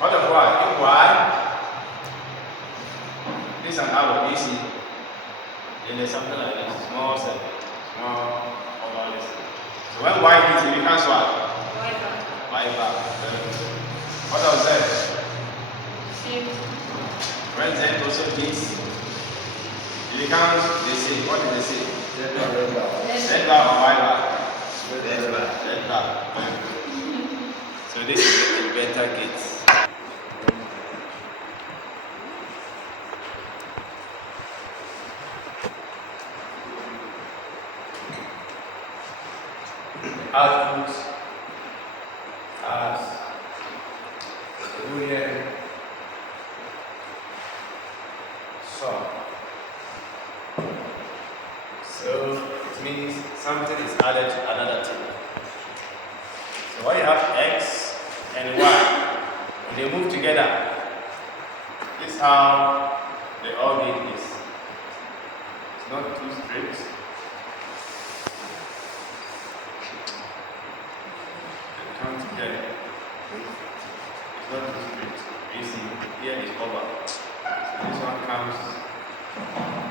What of Y? If Y this is an arrow, you see, then there's something like this, small circle, small over this. So when Y hits, it becomes what? Y bar. What of Z? When Z also hits, it becomes the same. What is the same? Z bar or Y bar? Z bar. So this is the beta gate. Output as Boolean sum. So it means something is added to another thing. So when you have X and Y, when they move together, this is how the OR gate is. It's not too straight. Come together. It's not too straight. You see, here is over. So this one comes,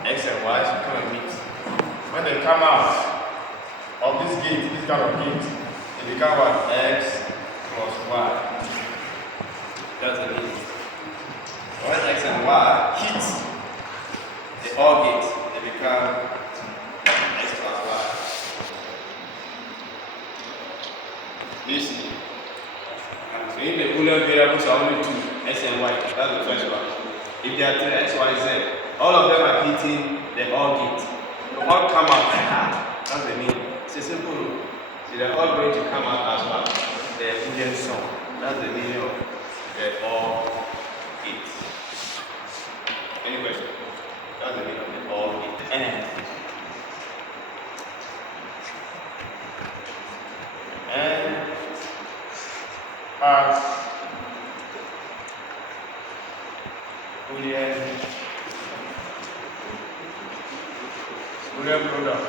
X and Y should come and meet. When they come out of this gate, this kind of gate, it becomes what? X plus Y. That's the meaning. When X and Y hit the OR gate, they become X plus Y. You see? So if the Boolean variables are only two, X and Y, that's the first one. If there are three, X, Y, Z, all of them are hitting the OR gate. They all come out like that. That's the meaning. It's a simple rule. So they're all going to come out as well. The Boolean sum. That's the meaning of the OR gate. Any question? That's the meaning of the OR gate. And as Boolean product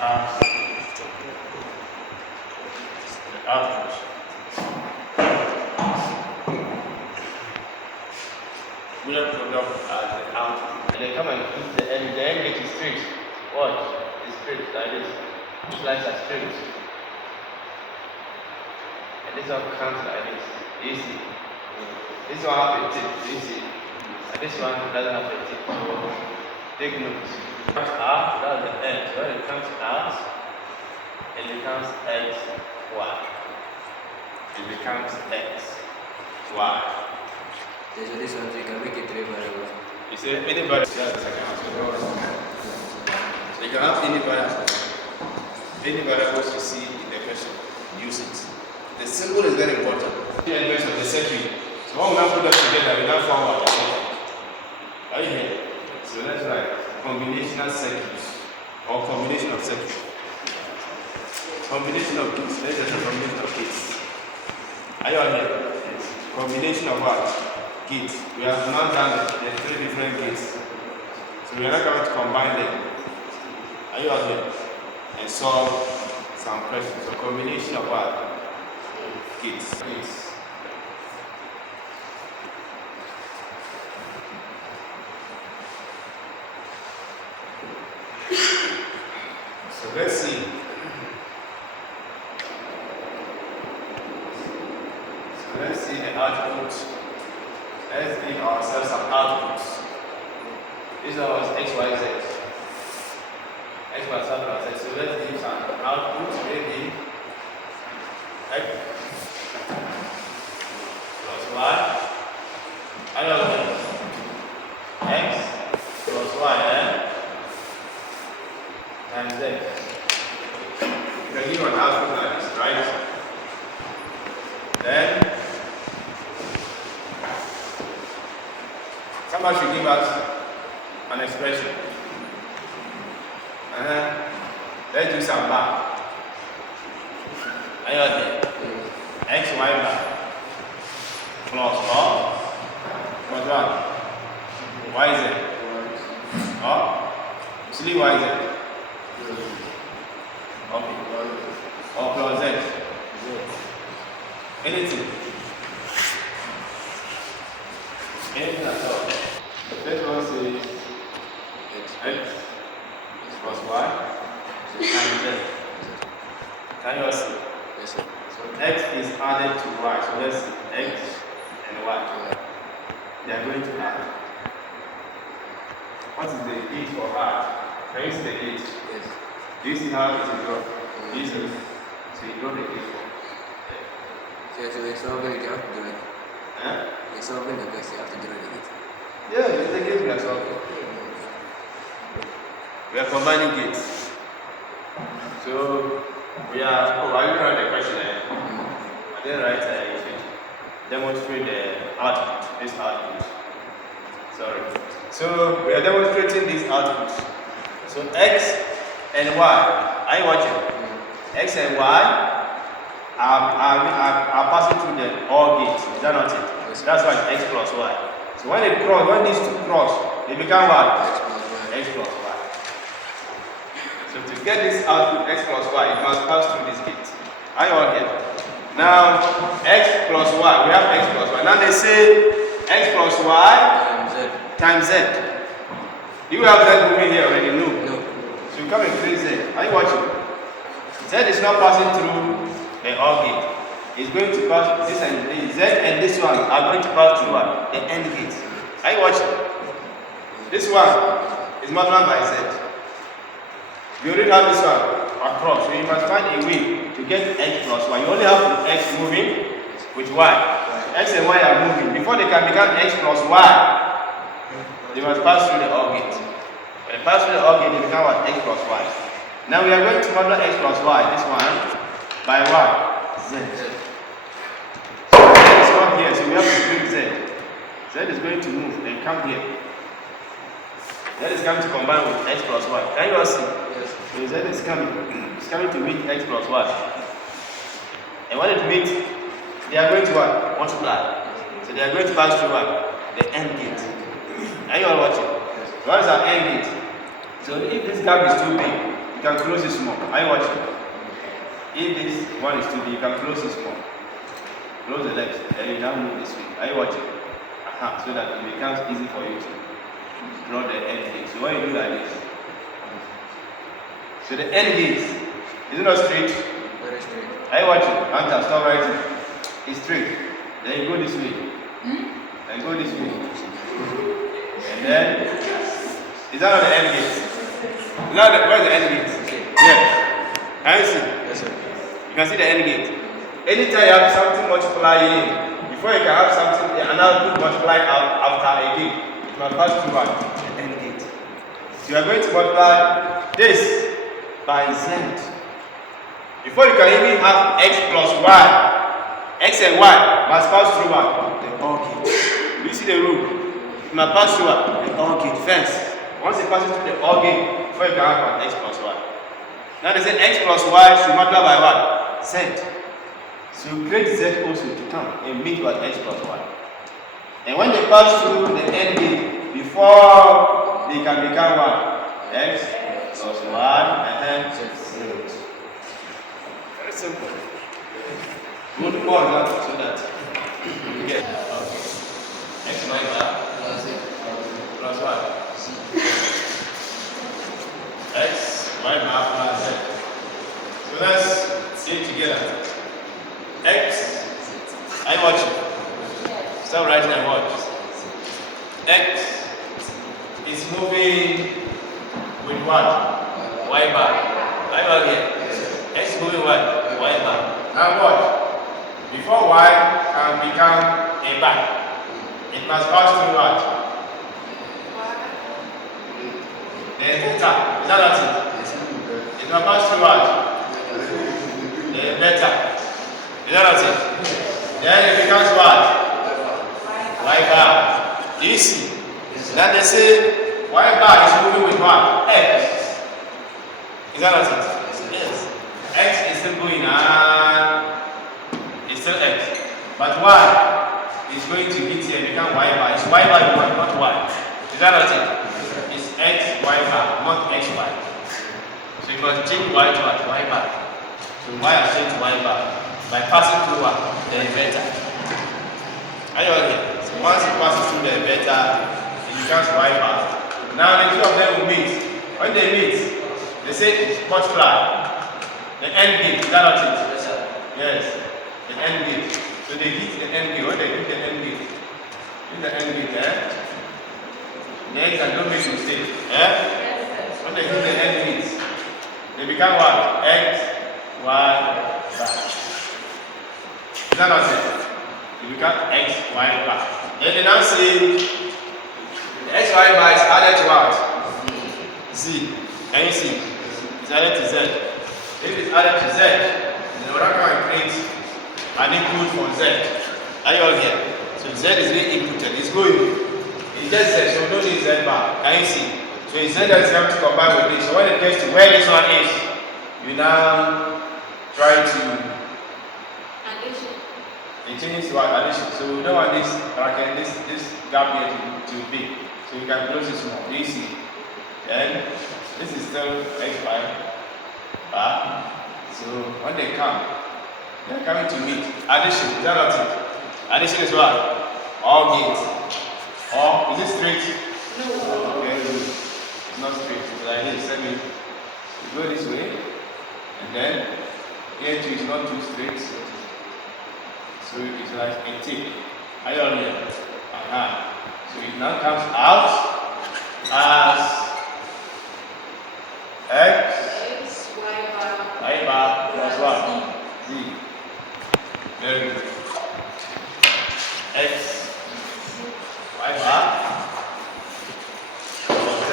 as the output. Boolean product as the output. And they come and put the end gate is straight. Watch, it's straight like this. Two lines are straight. And this one comes like this. You see? This one has a tip. You see? And this one doesn't have a tip. So take note. It comes out, that's the end. So when it comes out, it becomes X, Y. It becomes X, Y. So this one, you can make it three variables. You say any variable. That's the second one. So you can have any variable. Any variables you see in the question, use it. The symbol is very important. The elements of the circuit. So when we now put them together, we now form what the circuit. Are you here? So let's write combinational circuits or combination of circuits. Combination of gates. Let's just a combination of gates. Are you all here? Yes. Combination of what? Gates. We have now done the three different gates. So we are not going to combine them. Are you all here? And solve some questions. So combination of what? Gates. So let's see. So let's see the output. Let's give ourselves some outputs. This one was X, Y, Z. X plus Y plus Z. So let's give some outputs. Maybe X plus Y. I don't know. X plus Y and can give an output like this, right? Then somebody should give us an expression. Let's do some bar. Are you okay? X, Y bar. Plus or plus what? Y, Z. Or actually Y, Z. Okay. Or plus Z. Anything. Anything at all. First one says X plus Y and Z. Can you all see? Yes, sir. So X is added to Y. So let's see X and Y. They are going to add. What is the gate for add? Can you see the gate? Yes. Do you see how it is drawn? Do you see? So you draw the gate for. So we're solving it, you have to do it. Huh? We're solving the question, you have to do it. Yeah, it's the gate we are solving. We are combining gates. So we are. Oh, I will write the question. I didn't write it. Demonstrate the output. This output. Sorry. So we are demonstrating this output. So X and Y. Are you watching? X and Y are passing through the OR gate. Is that not it? Yes. That's why it's X plus Y. So when they cross, when these two cross, they become what? X plus Y. X plus Y. So to get this output X plus Y, it must pass through this gate. Are you all here? Now X plus Y, we have X plus Y. Now they say X plus Y times Z. Do you have Z moving here already? No. No. So you come and create Z. Are you watching? Z is not passing through the OR gate. It's going to pass this and this. Z and this one are going to pass through what? The AND gate. Are you watching? This one is multiplied by Z. You already have this one across, so you must find a way to get X plus Y. You only have X moving with Y. X and Y are moving. Before they can become X plus Y, they must pass through the OR gate. When they pass through the OR gate, they become what? X plus Y. Now we are going to multiply X plus Y, this one, by what? Z. So Z is not here, so we have to bring Z. Z is going to move and come here. Z is coming to combine with X plus Y. Can you all see? Yes. So Z is coming. It's coming to meet X plus Y. And when it meets, they are going to what? Multiply. So they are going to pass through what? The AND gate. Are you all watching? Yes. What is our AND gate? So if this gap is too big, you can close it small. Are you watching? If this one is too big, you can close it small. Close the legs, then you now move this way. Are you watching? So that it becomes easy for you to draw the AND gate. So when you do like this, so the AND gate, is it not straight? Very straight. Are you watching? Anta, stop writing. It's straight. Then you go this way. Then go this way. And then, is that not the AND gate? Now, where's the AND gate? Yeah. Can you see? Yes, sir. You can see the AND gate. Anytime you have something multiplying, before you can have something, another group multiply out after a gate, it must pass through what? The AND gate. So you are going to multiply this by Z. Before you can even have X plus Y, X and Y must pass through what? The OR gate. Do you see the rule? It must pass through what? The OR gate first. Once it passes through the OR gate, before you can have an X plus Y. Now they say X plus Y should multiply by what? Z. So create Z also to come and meet what? X plus Y. And when they pass through the AND gate, before they can become what? X plus Y and Z. Very simple. We'll do more of that so that you get X Y plus Y. X, Y plus Z. So let's see it together. X, are you watching? Stop writing and watch. X is moving with what? Y bar. Are you all here? X is moving what? Y bar. Now watch. Before Y can become a bar, it must pass through what? The theta. Is that not it? It must pass through what? Is that not it? Then it becomes what? Y bar. Do you see? Then they say Y bar is moving with what? X. Is that not it? Yes. X is still going and it's still X. But Y is going to hit here and become Y bar. It's Y bar not Y. Is that not it? It's X Y bar, not X Y. So you must change Y to what? Y bar. So Y has changed to Y bar by passing through what? The inverter. Are you okay? So once it passes through the inverter, it becomes Y bar. Now the two of them will meet. When they meet, they say multiply. The end gate, is that not it? Yes. The end gate. So they hit the end gate. When they hit the end gate, the eggs are don't make mistake. When they hit the end gate, they become what? X, Y, bar. Is that not it? They become X, Y, bar. Then they now say the X, Y bar is added to what? Z. Can you see? It's added to Z. If it's added to Z, then we're not going to create an input for Z. Are you all here? So Z is being inputted. It's going. It gets Z, so we don't need Z bar. Can you see? So it's Z that is going to combine with this. So when it gets to where this one is, you now try to Addition. it changes to what? Addition. So we don't want this bracket, this gap here to be big. So you can close this more. Do you see? Then this is still X bar. So when they come, they're coming to meet. Addition, is that not it? Addition is what? All gates. Or is it straight? No. Very good. It's not straight. It's like this. Let me you go this way, and then here too is not too straight. So it's like a tip. Are you all here? So it now comes out as X, Y bar plus what? Z. Very good. X, Y bar plus Z.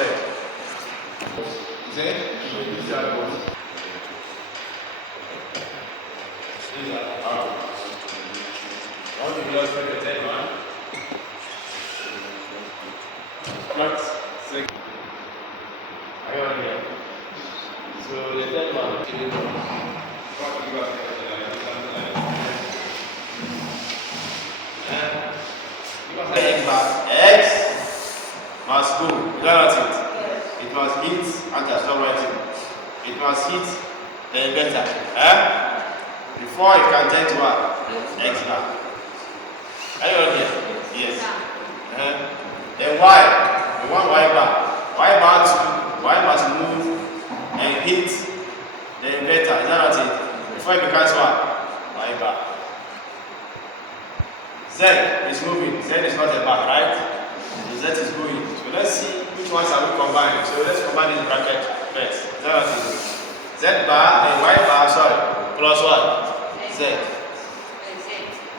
Z? These are both. These are out. How do you illustrate the third one? Plus 6. Are you all here? So the third one, what you got X must go. Is that not it? It must hit, and I stop writing. It must hit the inverter. Before it can turn to what? X bar. Are you all here? Yes. Then Y. We want Y bar. Y must move and hit the inverter. Is that not it? Before it becomes what? Y bar. Z is moving. Z is not a bar, right? So Z is going. So let's see which ones are we combining. So let's combine this bracket first. Is that not it? Z bar and Y bar, sorry, plus what? Z.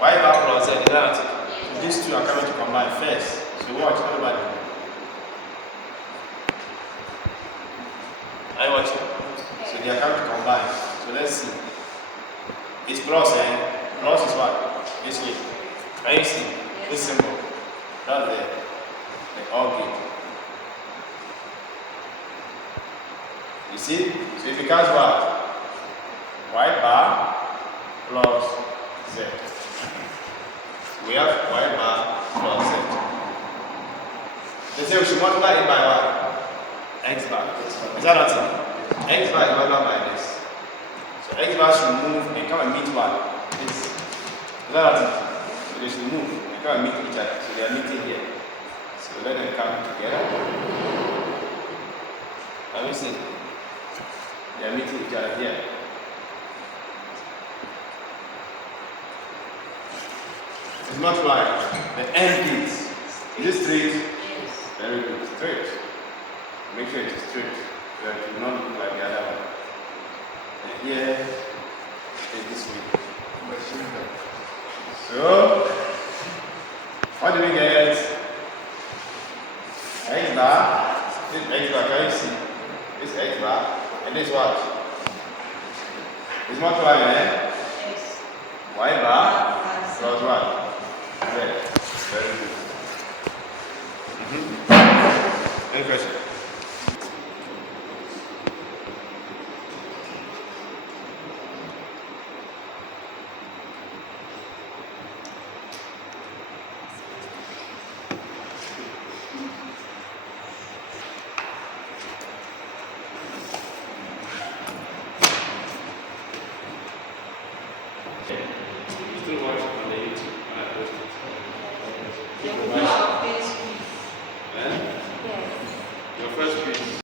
Y bar plus Z. Is that not it? So these two are coming to combine first. So watch, everybody. I watch it. So they are coming to combine. So let's see. It's plus, plus is what? This way. Can you see? This symbol. That's the OR gate. You see? So it becomes what? Y bar plus Z. We have Y bar plus Z. They say we should multiply it by what? X bar. Is that not it? X bar is multiplied by this. So X bar should move and come and meet what? This. Is that not it? So they should move and come and meet each other. So they are meeting here. So let them come together. Have you seen? They are meeting each other here. It's not like the end gate. Is it straight? Yes. Very good. Straight. Make sure it is straight. So it will not look like the other one. And here is this way. So what do we get? X bar. This X bar, can you see? This X bar and this what? It's multiplying, Yes. Y Any question? You still watch on the YouTube when I post it. Keep watching. Of this quiz. Eh? Yes. Your first quiz.